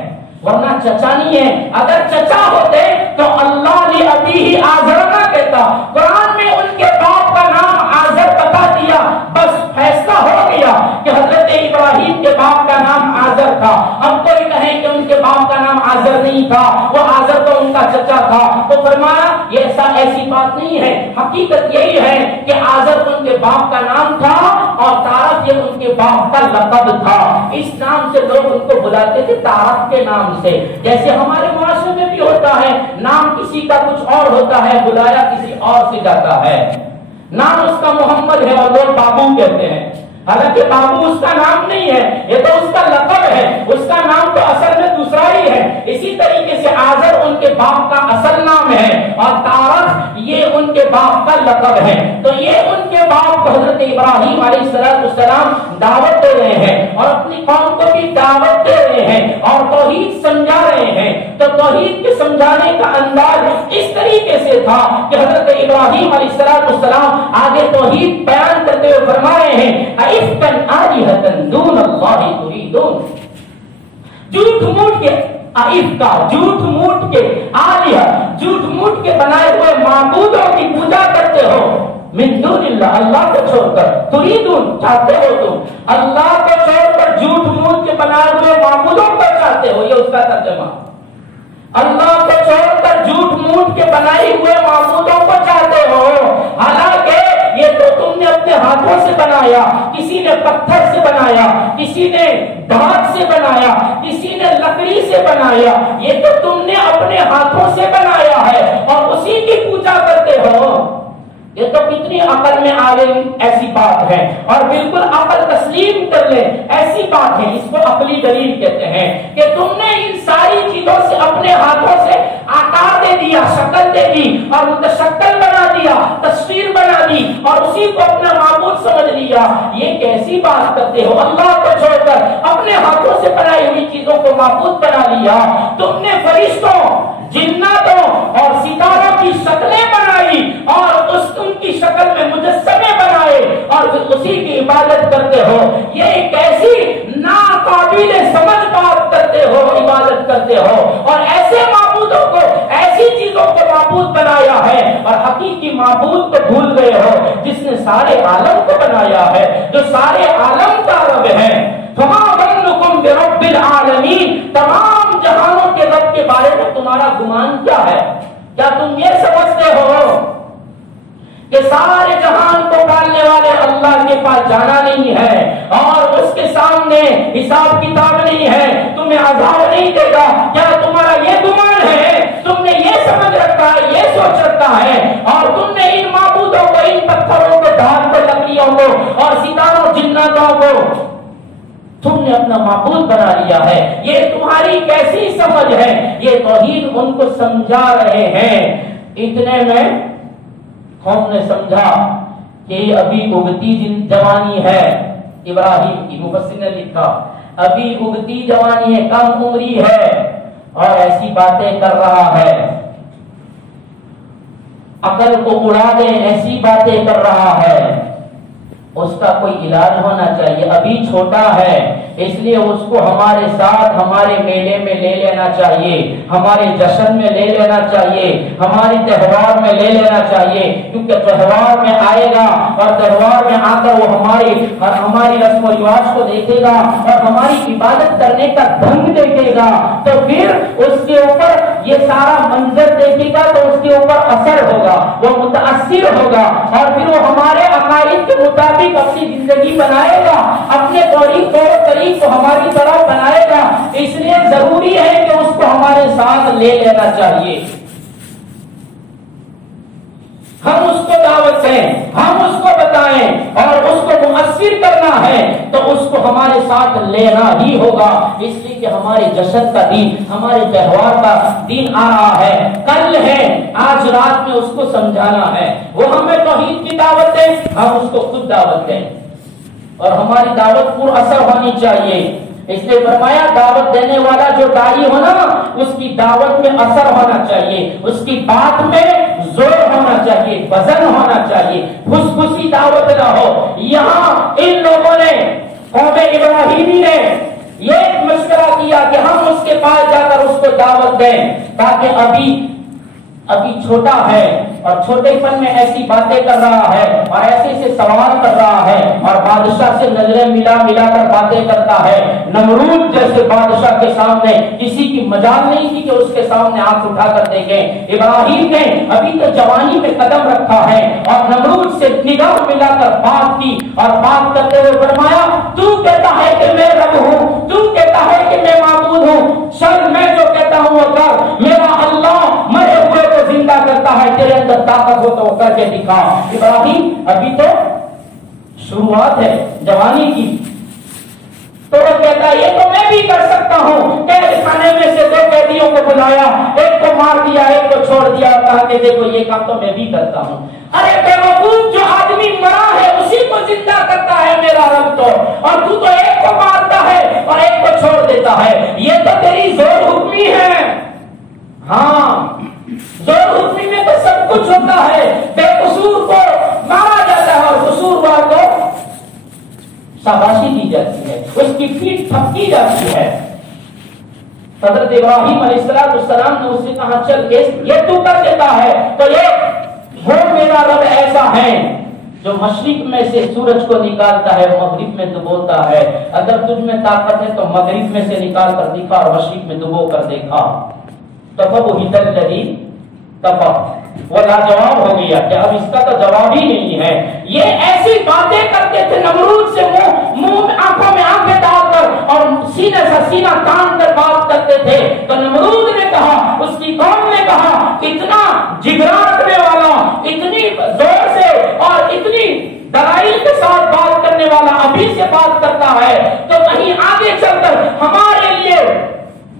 ورنہ چچا نہیں ہے۔ اگر چچا ہوتے تو اللہ نے ابھی ہی آزر نہ کہتا، قرآن میں ان کے باپ کا نام آزر بتا دیا، بس فیصلہ ہو گیا کہ حضرت ابراہیم کے باپ کا نام آزر تھا۔ اب کوئی کہے کہ ان کے باپ کا نام آزر نہیں تھا، وہ آزر تو ان کا چچا تھا، تو فرمایا یہ ایسی بات نہیں ہے، حقیقت یہی ہے کہ آزر ان کے باپ کا نام تھا، اور تارخ یہ ان کے باپ کا لقب تھا۔ اس نام سے لوگ ان کو بلاتے تھے، تارخ کے نام سے، جیسے ہمارے معاشرے میں بھی ہوتا ہے، نام کسی کا کچھ اور ہوتا ہے، بلایا کسی اور سے جاتا ہے۔ نام اس کا محمد ہے اور لوگ بابو کہتے ہیں، حالانکہ بابو اس کا نام نہیں ہے، یہ تو اس کا لقب ہے، اس کا نام تو اصل میں دوسرا ہی ہے. اسی طریقے سے آزر ان کے باپ کا اصل نام ہے اور تارخ یہ ان کے باپ کا لقب ہے. تو یہ ان کے باپ حضرت ابراہیم علیہ السلام دعوت دے رہے ہیں اور اپنی قوم کو بھی دعوت دے رہے ہیں اور توحید سمجھا رہے ہیں. تو توحید کے سمجھانے کا انداز اس طریقے سے تھا کہ حضرت ابراہیم علیہ السلام آگے توحید بیان کرتے ہوئے فرما رہے ہیں اَإِفْكًا آلِهَةً دُونَ اللَّهِ تُرِيدُونَ. جھوٹ موٹ کے کا جھوٹ موٹ کے آلیہ جھوٹ موٹ کے بنائے ہوئے معبودوں کی پوجا کرتے ہو. من دون اللہ اللہ کو چھوڑ کر تريدون چاہتے ہو تم اللہ کو چھوڑ کر جھوٹ موٹ کے بنائے ہوئے معبودوں کو چاہتے ہو. یہ اس کا ترجمہ. اللہ کو چھوڑ کر جھوٹ موٹ کے بنائی ہوئے معبودوں کو چاہتے ہو. حالانکہ یہ تو تم نے اپنے ہاتھوں سے بنایا. کسی نے پتھر سے بنایا, کسی نے دھات سے بنایا, کسی نے لکڑی سے بنایا. یہ تو تم نے اپنے ہاتھوں سے بنایا ہے اور اسی کی پوجا کرتے ہو. یہ تو کتنی عقل میں آ گئی ایسی بات ہے اور بالکل عقل تسلیم کر لے ایسی بات ہے. اس کو عقلی دلیل کہتے ہیں کہ تم نے ان ساری چیزوں سے اپنے ہاتھوں سے آکار دے دیا, شکل دے دی اور متشکل بنا دیا, تصویر بنا دی اور اسی کو اپنا معبود سمجھ لیا. یہ کیسی بات کرتے ہو؟ اللہ کو چھوڑ کر اپنے ہاتھوں سے بنائی ہوئی چیزوں کو معبود بنا لیا. تم نے فرشتوں, جناتوں اور ستاروں کی شکلیں بنائی اور ان کی شکل میں مجسمے بنائے اور پھر اسی کی عبادت کرتے ہو. یہ ایک ایسی ناقابل سمجھ بات کرتے ہو, عبادت کرتے ہو اور ایسے معبودوں کو, ایسی چیزوں کو معبود بنایا ہے اور حقیقی معبود کو بھول گئے ہو جس نے سارے عالم کو بنایا ہے, جو سارے عالم کا رب ہے. فما ظنکم برب العالمین, تمام جہانوں کے رب کے بارے میں تمہارا گمان کیا ہے؟ کیا تم یہ سمجھتے ہو کہ سارے جہان کو پالنے والے اللہ کے پاس جانا نہیں ہے اور اس کے سامنے حساب کتاب نہیں ہے, تمہیں عذاب نہیں دے گا؟ کیا تمہارا یہ گمان ہے؟ تم نے یہ سمجھ رکھا ہے, یہ سوچ رکھا ہے اور تم نے ان معبودوں کو, ان پتھروں کو, دھات کو, لکڑیوں کو اور ستاروں جناتوں کو تم نے اپنا معبود بنا لیا ہے. یہ تمہاری کیسی سمجھ ہے؟ یہ توحید ان کو سمجھا رہے ہیں. اتنے میں قوم نے سمجھا کہ ابھی اگتی جوانی ہے ابراہیم کی. مفسر نے لکھا ابھی اگتی جوانی ہے, کم عمری ہے اور ایسی باتیں کر رہا ہے, عقل کو اڑا دے ایسی باتیں کر رہا ہے. اس کا کوئی علاج ہونا چاہیے. ابھی چھوٹا ہے اس لیے اس کو ہمارے ساتھ ہمارے میلے میں لے لینا چاہیے, ہمارے جشن میں لے لینا چاہیے, ہمارے تہوار میں لے لینا چاہیے. کیونکہ تہوار میں آئے گا اور تہوار میں آ کر وہ ہماری رسم و رواج کو دیکھے گا اور ہماری عبادت کرنے کا ڈھنگ دیکھے گا. تو پھر اس کے اوپر یہ سارا منظر دیکھے گا تو اس کے اوپر اثر ہوگا, وہ متاثر ہوگا اور پھر وہ ہمارے عقائد کے مطابق اپنی زندگی بنائے گا, اپنے طریق کو ہماری طرح بنائے گا. اس لیے ضروری ہے کہ اس کو ہمارے ساتھ لے لینا چاہیے. ہم اس کو دعوت دیں, ہم اس کو بتائیں اور اس کو مؤثر کرنا ہے تو اس کو ہمارے ساتھ لینا ہی ہوگا. اس لیے کہ ہمارے جشن کا دن, ہمارے تہوار کا دن آ رہا ہے, کل ہے, آج رات میں اس کو سمجھانا ہے. وہ ہمیں توحید کی دعوت دیں, ہم اس کو خود دعوت دیں اور ہماری دعوت پر اثر ہونی چاہیے. اس لیے فرمایا دعوت دینے والا جو داعی ہو نا, اس کی دعوت میں اثر ہونا چاہیے, اس کی بات میں زور ہونا چاہیے, وزن ہونا چاہیے, خوشخوشی دعوت نہ ہو. یہاں ان لوگوں نے, قوم ابراہیمی نے یہ مشورہ کیا کہ ہم اس کے پاس جا کر اس کو دعوت دیں تاکہ ابھی چھوٹا ہے اور چھوٹے پن میں ایسی باتیں کر رہا ہے اور ایسے سے سوال کر رہا ہے اور بادشاہ سے نظریں ملا کر باتیں کرتا ہے. نمرود جیسے بادشاہ کے سامنے کسی کی مجال نہیں تھی کہ اس کے سامنے آنکھ اٹھا کر دیکھیں. ابراہیم نے ابھی تو جوانی میں قدم رکھا ہے اور نمرود سے نگاہ ملا کر بات کی اور بات کرتے ہوئے فرمایا تو کہتا ہے کہ میں رب ہوں, تو کہتا ہے کہ میں معبود ہوں, چل میں جو کہتا ہوں وہ کر. میرا اللہ مرے ہوئے کو زندہ کرتا ہے, تیرے اندر طاقت ہو تو وہ کر کے دکھا. ابراہیم ابھی تو شروعات ہے جوانی کی, تو وہ کہتا ہے یہ تو میں بھی کر سکتا ہوں. قید خانے میں سے 2 قیدیوں کو بلایا, ایک کو مار دیا, ایک کو چھوڑ دیا, کہا کہ دیکھو یہ کام تو میں بھی کرتا ہوں. ارے بیوقوف, جو آدمی مرا ہے اسی کو زندہ کرتا ہے میرا رب تو, اور تو ایک کو مارتا ہے اور ایک کو چھوڑ دیتا ہے. یہ تو تیری زور حکمی ہے. ہاں, زور حکمی میں تو سب کچھ ہوتا ہے. بے قصور کو مارا جاتا ہے اور قصوروار کو شاباشی دی جاتی ہے, اس کی پیٹھ تھپکی جاتی ہے. حضرت ابراہیم علیہ السلام نے اس سے کہا چل یہ تو کر دیتا ہے تو یہ وہ میرا رب ایسا ہے جو مشرق میں سے سورج کو نکالتا ہے, مغرب میں ڈبوتا ہے. اگر تجھ میں طاقت ہے تو مغرب میں سے نکال کر دکھا اور مشرق میں ڈبو کر دیکھا. تفوہد الذی تفا, وہ لاجواب ہو گیا کہ اب اس کا تو جواب ہی نہیں ہے. یہ ایسی باتیں کرتے تھے نمرود سے منہ آنکھوں میں آنکھیں ڈال کر اور سینے سے سینہ تان کر بات کرتے تھے. تو نمرود نے کہا, اس کی قوم نے کہا, اتنا جگرا رکھنے والا, اتنی زور سے اور اتنی دلائل کے ساتھ بات کرنے والا ابھی سے بات کرتا ہے تو کہیں آگے چل کر ہمارے لیے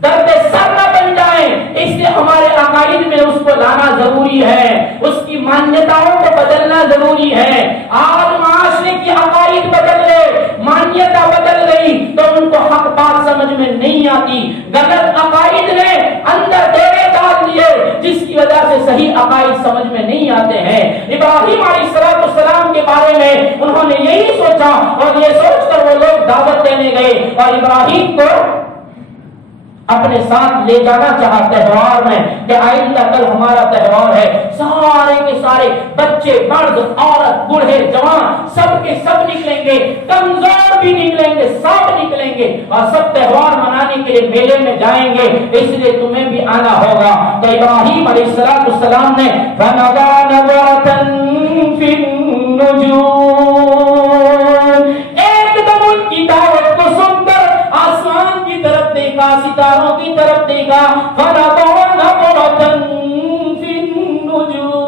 درد سر نہ بن جائے. اس لیے ہمارے عقائد میں اس کو لانا ضروری ہے, اس کی مانیتاؤں کو بدلنا ضروری ہے. آج معاشرے کی عقائد بدل گئے, مانیتا بدل گئی تو ان کو حق بات سمجھ میں نہیں آتی. غلط عقائد نے اندر ڈیرے ڈال دیے جس کی وجہ سے صحیح عقائد سمجھ میں نہیں آتے ہیں. ابراہیم علیہ السلام کے بارے میں انہوں نے یہی سوچا اور یہ سوچ کر وہ لوگ دعوت دینے گئے اور ابراہیم کو اپنے ساتھ لے جانا چاہا تہوار میں کہ آئندہ کل ہمارا تہوار ہے. سارے کے سارے بچے, مرد, عورت, بوڑھے, جوان سب کے سب نکلیں گے, کمزور بھی نکلیں گے, سب نکلیں گے اور سب تہوار منانے کے لیے میلے میں جائیں گے, اس لیے تمہیں بھی آنا ہوگا. تو ابراہیم علیہ السلام نے فَنَظَرَ نَظْرَةً فِي النُّجُومِ, ایک دم ان کی دعوت کو سن کر آسمان کی طرف دیکھا, ستاروں کی طرف دیکھا. فَنَظَرَ نَظْرَةً فِي النُّجُومِ,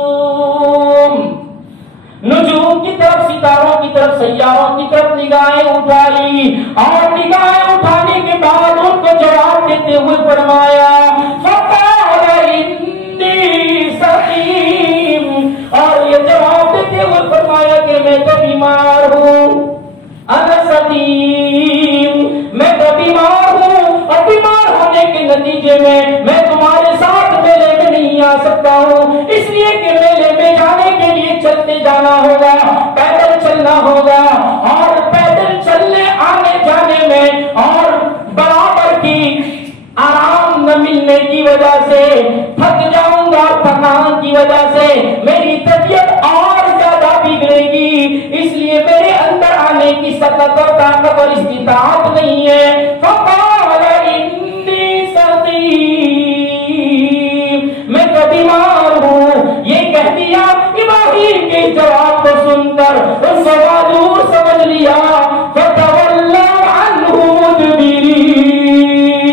نجوم کی طرف, ستاروں کی طرف, سیاروں کی طرف نگاہیں اٹھائی اور نگاہیں اٹھانے کے بعد ان کو جواب دیتے ہوئے فرمایا فَقَالَ إِنِّي سَقِيمٌ, اور یہ جواب دیتے ہوئے فرمایا کہ میں تو بیمار ہوں. انا سقیم, میں تو بیمار ہوں اور بیمار ہونے کے نتیجے میں تمہارے ساتھ میلے میں نہیں آ سکتا ہوں, اس لیے کہ میلے میں جانے کے لیے چلتے جانا ہوگا, پیدل چلنا ہوگا اور پیدل چلنے آنے جانے میں اور برابر کی آرام نہ ملنے کی وجہ سے تھک جاؤں گا, تھکان کی وجہ سے میری طبیعت اور زیادہ بگڑے گی, اس لیے میرے اندر آنے کی طاقت اور استطاعت نہیں ہے. فقال انی سقیم, میں تو بیمار ہوں. یہ کہہ دیا. ابراہیم کے جواب کو سن کر اس کو معذور سمجھ لیا. فتولوا عنہ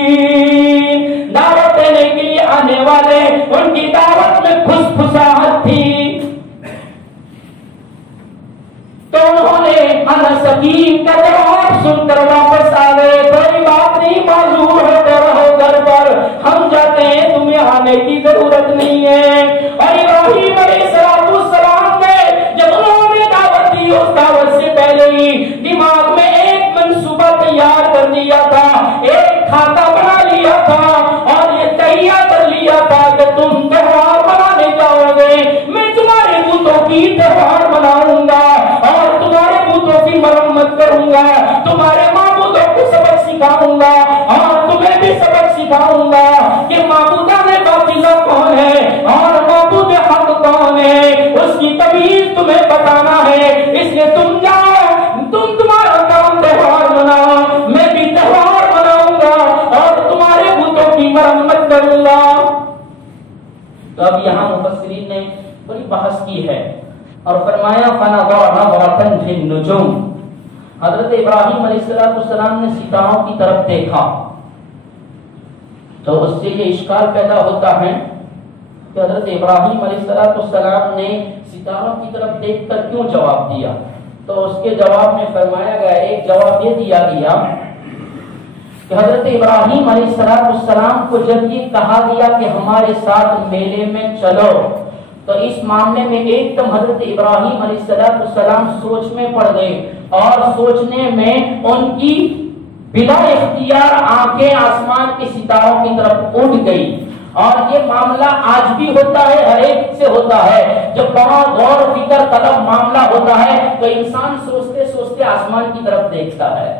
مدبرین, دعوت دینے کے لیے آنے والے ان کی دعوت میں پھسپھساہٹ تھی تو انہوں نے انا سقیم کا جواب سن کر واپس آ گئے. کوئی بات نہیں, معذور ہو کر رہو گھر پر, ہم جاتے ہیں, تمہیں آنے کی ضرورت نہیں ہے. اور ابراہیم علیہ السلام نے جب انہوں نے دعوت دی, اس دعوت سے پہلے ہی دماغ میں ایک منصوبہ تیار کر دیا تھا, ایک کھاتا بنا لیا تھا اور یہ تیار کر لیا تھا کہ تم تہوار منانے جاؤ گے, میں تمہارے بتوں کی تہوار مناؤں گا اور تمہارے بتوں کی مرمت کروں گا, تمہارے معبودوں کو سبق سکھاؤں گا اور تمہیں بھی سبق سکھاؤں گا کہ معبودان باطلہ کون ہے اور معبود حق کون ہے, اس کی تمیز تمہیں بتانا ہے. اس لیے تم جاؤ, تم تمہارا کام تہوار مناؤ, میں بھی تہوار مناؤں گا اور تمہارے بتوں کی مرمت کروں گا. تو اب یہاں مفسرین نے بڑی بحث کی ہے اور فرمایا فَنَظَرَ نَظْرَةً فِي النُّجُومِ, حضرت ابراہیم علیہ السلام نے ستاروں کی طرف دیکھا تو اس سے یہ اشکال پیدا ہوتا ہے کہ حضرت ابراہیم علیہ السلام نے ستاروں کی طرف دیکھ کر کیوں جواب دیا. تو اس کے جواب میں فرمایا گیا, ایک جواب یہ دیا گیا کہ حضرت ابراہیم علیہ السلام کو جب یہ کہا گیا کہ ہمارے ساتھ میلے میں چلو، تو اس معاملے میں ایک دم حضرت ابراہیم علیہ السلام سوچ میں پڑ گئے، اور سوچنے میں ان کی بلا اختیار آنکھیں آسمان کے ستاروں کی طرف اٹھ گئی۔ اور یہ معاملہ آج بھی ہوتا ہے، ہر ایک سے ہوتا ہے، جب بڑا غور و فکر طلب معاملہ ہوتا ہے تو انسان سوچتے سوچتے آسمان کی طرف دیکھتا ہے۔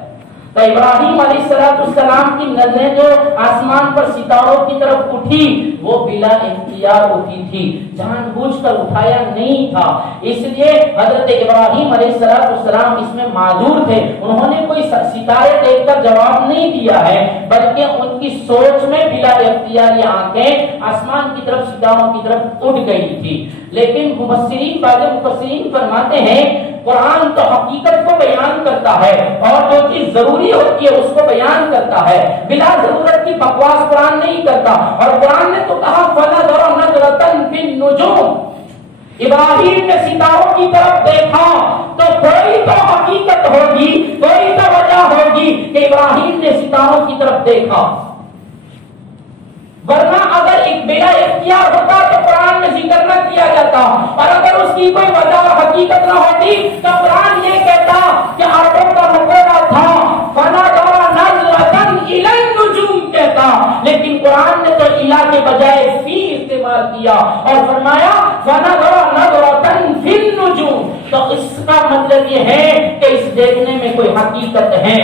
تو ابراہیم علیہ السلام کی نظریں جو آسمان پر ستاروں کی طرف اٹھی، وہ بلا اختیار اٹھی تھی، جان بوجھ کر اٹھایا نہیں تھا۔ اس لیے حضرت ابراہیم علیہ السلام اس میں معذور تھے، انہوں نے کوئی ستارے دیکھ کر جواب نہیں دیا ہے، بلکہ ان کی سوچ میں بلا اختیار یہ آنکھیں آسمان کی طرف ستاروں کی طرف اٹھ گئی تھی۔ لیکن بعض مفسرین فرماتے ہیں قرآن تو حقیقت کو بیان کرتا ہے، اور جو چیز ضروری ہوتی ہے اس کو بیان کرتا ہے، بلا ضرورت کی بکواس قرآن نہیں کرتا۔ اور قرآن نے تو کہا فَنَظَرَ نَظْرَةً فِي النُّجُومِ، ابراہیم نے ستاروں کی طرف دیکھا تو کوئی تو حقیقت ہوگی، کوئی تو وجہ ہوگی کہ ابراہیم نے ستاروں کی طرف دیکھا، ورنہ اگر ایک بلا اختیار ہوتا تو قرآن میں ذکر نہ کیا جاتا، اور اگر اس کی کوئی وجہ اور حقیقت نہ ہوتی تو قرآن یہ کہتا کہ عربوں کا مقولہ تھا فَنَظَرَ نَظْرَةً إِلَى النُّجُومِ کہتا، لیکن قرآن نے تو اِلَى کے بجائے فی استعمال کیا اور فرمایا فَنَظَرَ نَظْرَةً فِي النُّجُومِ، تو اس کا مطلب یہ ہے کہ اس دیکھنے میں کوئی حقیقت ہے۔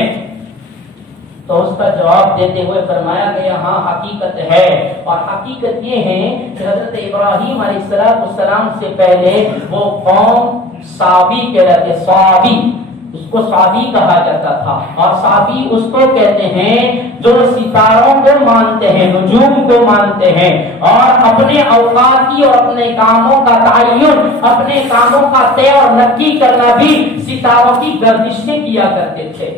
تو اس کا جواب دیتے ہوئے فرمایا گیا ہاں حقیقت ہے، اور حقیقت یہ ہے کہ حضرت ابراہیم علیہ السلام سے پہلے وہ قوم صابی کہلاتے، صابی، اس کو صابی کہا جاتا تھا، اور صابی اس کو کہتے ہیں جو ستاروں کو مانتے ہیں، نجوم کو مانتے ہیں، اور اپنے اوقات کی اور اپنے کاموں کا تعین، اپنے کاموں کا طے اور نقی کرنا بھی ستاروں کی گردش سے کیا کرتے تھے۔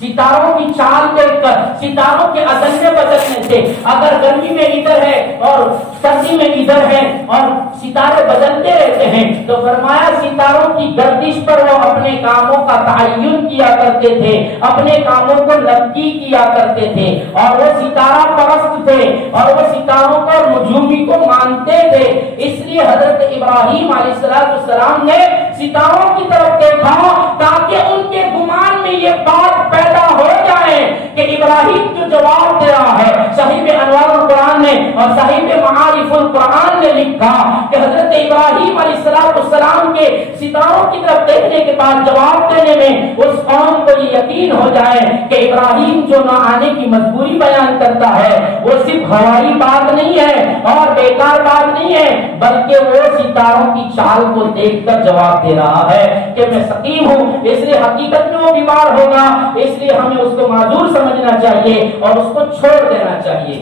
ستاروں کی چال دیکھ کر، ستاروں کے عدلنے بدلنے سے، اگر گرمی میں ادھر ہے اور سردی میں ادھر ہے اور ستارے بدلتے رہتے ہیں، تو فرمایا ستاروں کی گردش پر وہ اپنے کاموں کا تعین کیا کرتے تھے، اپنے کاموں کو نقی کیا کرتے تھے، اور وہ ستارہ پرست تھے، اور وہ ستاروں کو اور نجومی کو مانتے تھے۔ اس لیے حضرت ابراہیم علیہ السلام نے ستاروں کی طرف دیکھا تاکہ ان کے گمان میں یہ بات پیدا ہو جائے کہ ابراہیم جو جواب دے رہا ہے۔ صحیح انوار القرآن نے اور صحیح معارف القرآن نے لکھا کہ حضرت ابراہیم علیہ السلام کے ستاروں کی طرف دیکھنے کے بعد جواب دینے میں اس قوم کو یہ یقین ہو جائے کہ ابراہیم جو نہ آنے کی مجبوری بیان کرتا ہے وہ صرف ہوائی بات نہیں ہے اور بیکار بات نہیں ہے، بلکہ وہ ستاروں کی چال کو دیکھ کر جواب دے رہا ہے کہ میں سقیم ہوں، اس لیے حقیقت میں وہ بیمار ہوگا، اس لیے ہمیں اس کو معذور سمجھنا چاہیے اور اس کو چھوڑ دینا چاہیے۔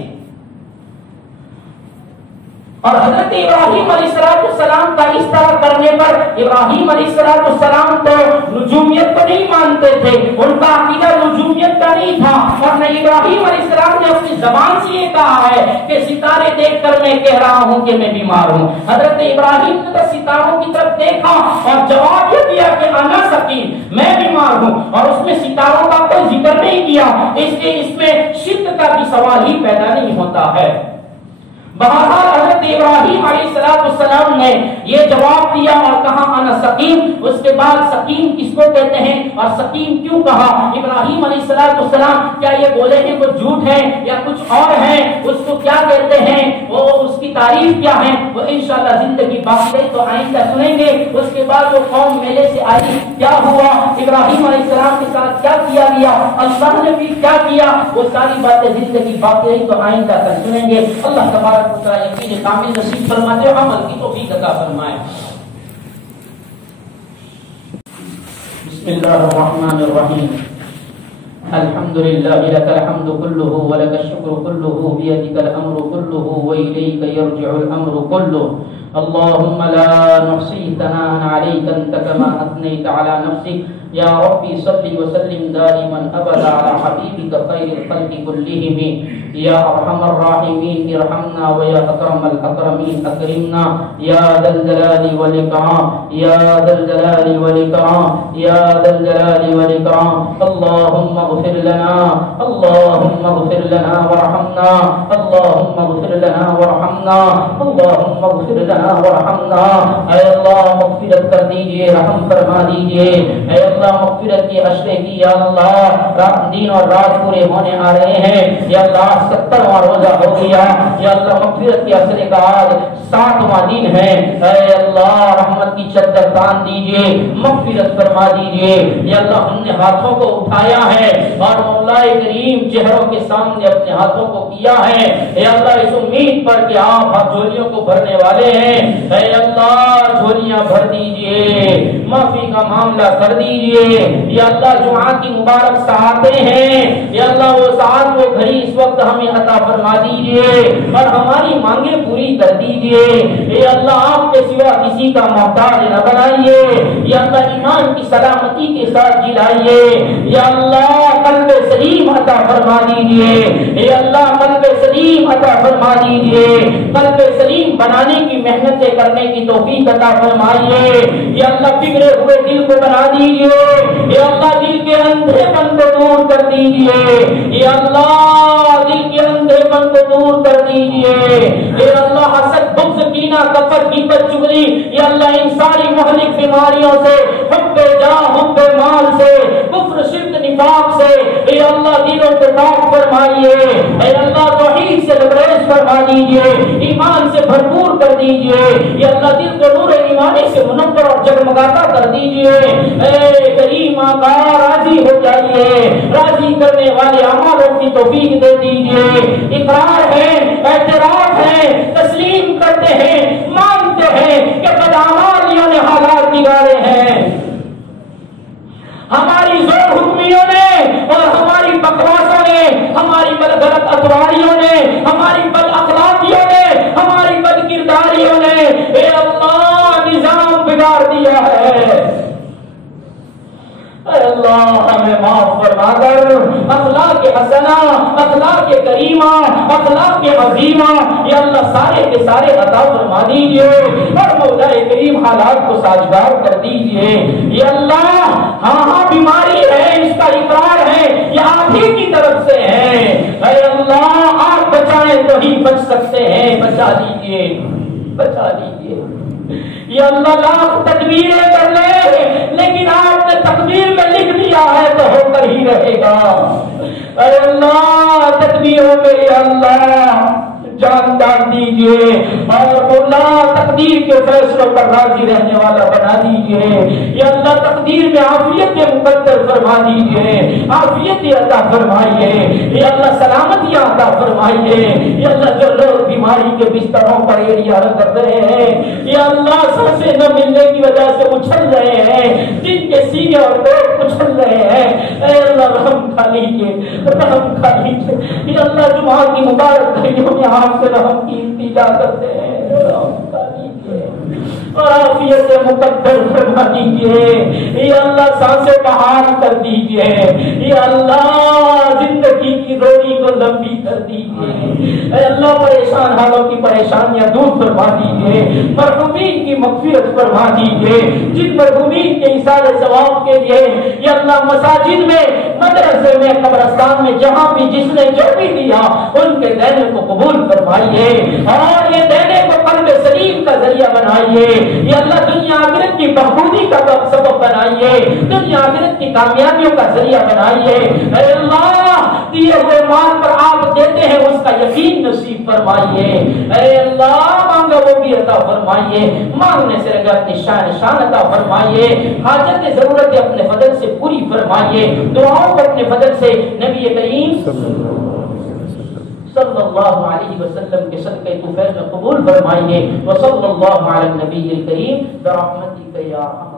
اور حضرت ابراہیم علیہ السلام کا اس طرح کرنے پر ابراہیم علیہ السلام تو نجومیت کو نہیں مانتے تھے، ان کا عقیدہ نجومیت کا نہیں تھا، اور نہ ابراہیم علیہ السلام نے اپنی زبان سے یہ کہا ہے کہ ستارے دیکھ کر میں کہہ رہا ہوں کہ میں بیمار ہوں۔ حضرت ابراہیم نے تو ستاروں کی طرف دیکھا اور جواب یہ دیا کہ انا سقیم، میں بیمار ہوں، اور اس میں ستاروں کا کوئی ذکر نہیں کیا، اس لیے اس میں شرک کا بھی سوال ہی پیدا نہیں ہوتا ہے۔ بہرحال حضرت ابراہیم علیہ السلام نے یہ جواب دیا اور کہا انا سقیم۔ اس کے بعد سقیم کس کو کہتے ہیں اور سقیم کیوں کہا؟ ابراہیم علیہ السلام کیا یہ بولے ہیں وہ جھوٹ ہے یا کچھ اور ہے؟ اس کو کیا کہتے ہیں، وہ اس کی تعریف کیا ہے، وہ انشاءاللہ زندگی باقی ہے تو آئندہ سنیں گے۔ اس کے بعد وہ قوم میلے سے آئی، کیا ہوا، ابراہیم علیہ السلام کے ساتھ کیا کیا گیا، اللہ نے بھی کیا کیا، وہ ساری باتیں زندگی باقی ہے تو آئندہ کل سنیں گے۔ اللہ تبارک یقین کامل نصیب فرماتے اور عمل کی توفیق عطا فرمائے۔ بسم اللہ الرحمن الرحیم، الحمد للہ لک الحمد کلہ ولک الشکر کلہ بیدک الامر کلہ والیک یرجع الامر کلہ اللهم لا نحصي ثناء عليك أنت كما أثنيت على نفسك يا ربي صل وسلم دائما أبدا على حبيبك خير الخلق كلهم يا أرحم الراحمين ارحمنا ويا أكرم الأكرمين أكرمنا يا ذا الجلال والإكرام يا ذا الجلال والإكرام يا ذا الجلال والإكرام اللهم اغفر لنا اللهم اغفر لنا وارحمنا اللهم اغفر لنا وارحمنا اللهم اغفر لنا وارحمنا اے اللہ مغفرت کر دیجئے رحم فرما دیجئے اے اللہ مغفرت کی اشرے کی یا اللہ رات دن اور رات پورے ہونے آ رہے ہیں یا اللہ 70واں روزہ ہو گیا یا اللہ مغفرت کے اشرے کا آج 7واں دن ہے اے اللہ رحمت کی چادر تان دیجئے مغفرت فرما دیجئے یا اللہ ہم نے ہاتھوں کو اٹھایا ہے اور مولا کریم چہروں کے سامنے اپنے ہاتھوں کو کیا ہے اے اللہ اس امید پر کہ آپ جھولیوں کو بھرنے والے ہیں اے اللہ جھولیاں بھر دیجئے معافی کا معاملہ کر دیجئے یا اللہ جمعہ کی مبارک ساعتیں ہیں یا اللہ وہ ساعت وہ گھڑی اس وقت ہمیں عطا فرما دیجئے اور ہماری مانگیں پوری کر دیجئے اے اللہ آپ کے سوا کسی کا محتاج نہ بنائیے یا اللہ ایمان کی سلامتی کے ساتھ جلائیے یا اللہ قلب سلیم عطا فرما دیجئے اے اللہ قلب سلیم عطا فرما دیجئے قلب سلیم بنانے کی محنتیں کرنے کی توفیق عطا فرمائیے یا اللہ بگڑے ہوئے دل کو بنا دیجئے یا اللہ دل کے اندھے پن کو دور کر دیجئے یا اللہ دل کے اندھے پن کو دور کر دیجئے یا اللہ حسد بغض کینہ کفر غیبت چغلی یا اللہ ان ساری مہلک بیماریوں سے حب جاہ حب مال سے کفر شرک نفاق سے اے اللہ دلوں کو پاک فرمائیے اے اللہ توحید سے لبریز فرما دیجئے ایمان سے بھرپور کر دیجئے یا اللہ دل کو نور ایمانی سے منور اور جگمگاتا کر دیجئے اے کریم آقا راضی ہو جائیے راضی کرنے والے اعمالوں کی توفیق دے دیجئے اقرار ہے اعتراف ہے تسلیم کرتے ہیں مانتے ہیں کہ بدعمالیوں نے حالات بگاڑے ہیں ہماری زور حکمیوں نے اور ہماری بکواسوں نے ہماری غلط اتواریوں نے ہماری بد اخلاقیوں نے ہماری بد کرداریوں نے اے اللہ نظام بگاڑ دیا ہے اے اللہ ہمیں معاف فرما کر اخلاق حسنہ اخلاق کریمہ اخلاق عظیمہ یا اللہ سارے کے سارے عطا فرما دیجئے اور مولا کریم حالات کو سازگار کر دیجئے یا اللہ ہاں بیماری ہے اس کا اقرار ہے یہ آپ ہی کی طرف سے ہے اے اللہ آپ بچائیں تو ہی بچ سکتے ہیں بچا لیجئے یا اللہ لاکھ تدبیریں کر لے لیکن آپ نے تقدیر میں لکھ دیا ہے تو ہو کر ہی رہے گا اے اللہ تدبیروں میں یا اللہ جان ڈال دیجئے اور مولا تقدیر کے فیصلوں پر راضی رہنے والا بنا دیجئے یا اللہ تقدیر میں عافیت مقدر فرما دیجئے عافیت عطا فرمائیے یا اللہ سلامتی عطا فرمائیے یا اللہ جو لوگ بیماری کے بستروں پر ایڑیاں رگڑ رہے ہیں یا اللہ سانسیں نہ ملنے کی وجہ سے اچھل رہے ہیں جن کے سینے اور پیٹ اچھل رہے ہیں اے اللہ رحم کھا لیجئے یا اللہ جمعہ کی مبارک گھڑیوں میں آپ سے رحم کی التجا کرتے ہیں اور عافیت مقدر فرما دیجئے یا اللہ سانسیں بحال کر دیجئے یا اللہ زندگی کی روڑی کو لمبی کر دیجئے اے اللہ پریشان حالوں کی پریشانیاں دور فرما دیجئے مرحومین کی مغفرت فرما دیجئے جن مرحومین کے ایثار ثواب کے لیے یا اللہ مساجد میں مدرسے میں قبرستان میں جہاں بھی جس نے جو بھی دیا ان کے دینے کو قبول فرمائیے اور یہ دینے کو قلب سلیم کا ذریعہ بنائیے یا اللہ دنیا آخرت کی بہبودی کا سبب بنائیے دنیا آخرت کی کامیابیوں کا ذریعہ بنائیے اے اللہ دیے ہوئے مال پر آپ دیتے ہیں اس کا یقین نصیب فرمائیے اے اللہ مانگا وہ بھی عطا فرمائیے مانگنے سے لگا اپنی شان عطا فرمائیے حاجت ضرورت اپنے فضل سے پوری فرمائیے دعاؤں کو اپنے فضل سے نبی کریم صلی اللہ علیہ وسلم کے صدقے طفیل میں قبول فرمائیے وصلی اللہ علی النبی الکریم برحمتک یا ارحم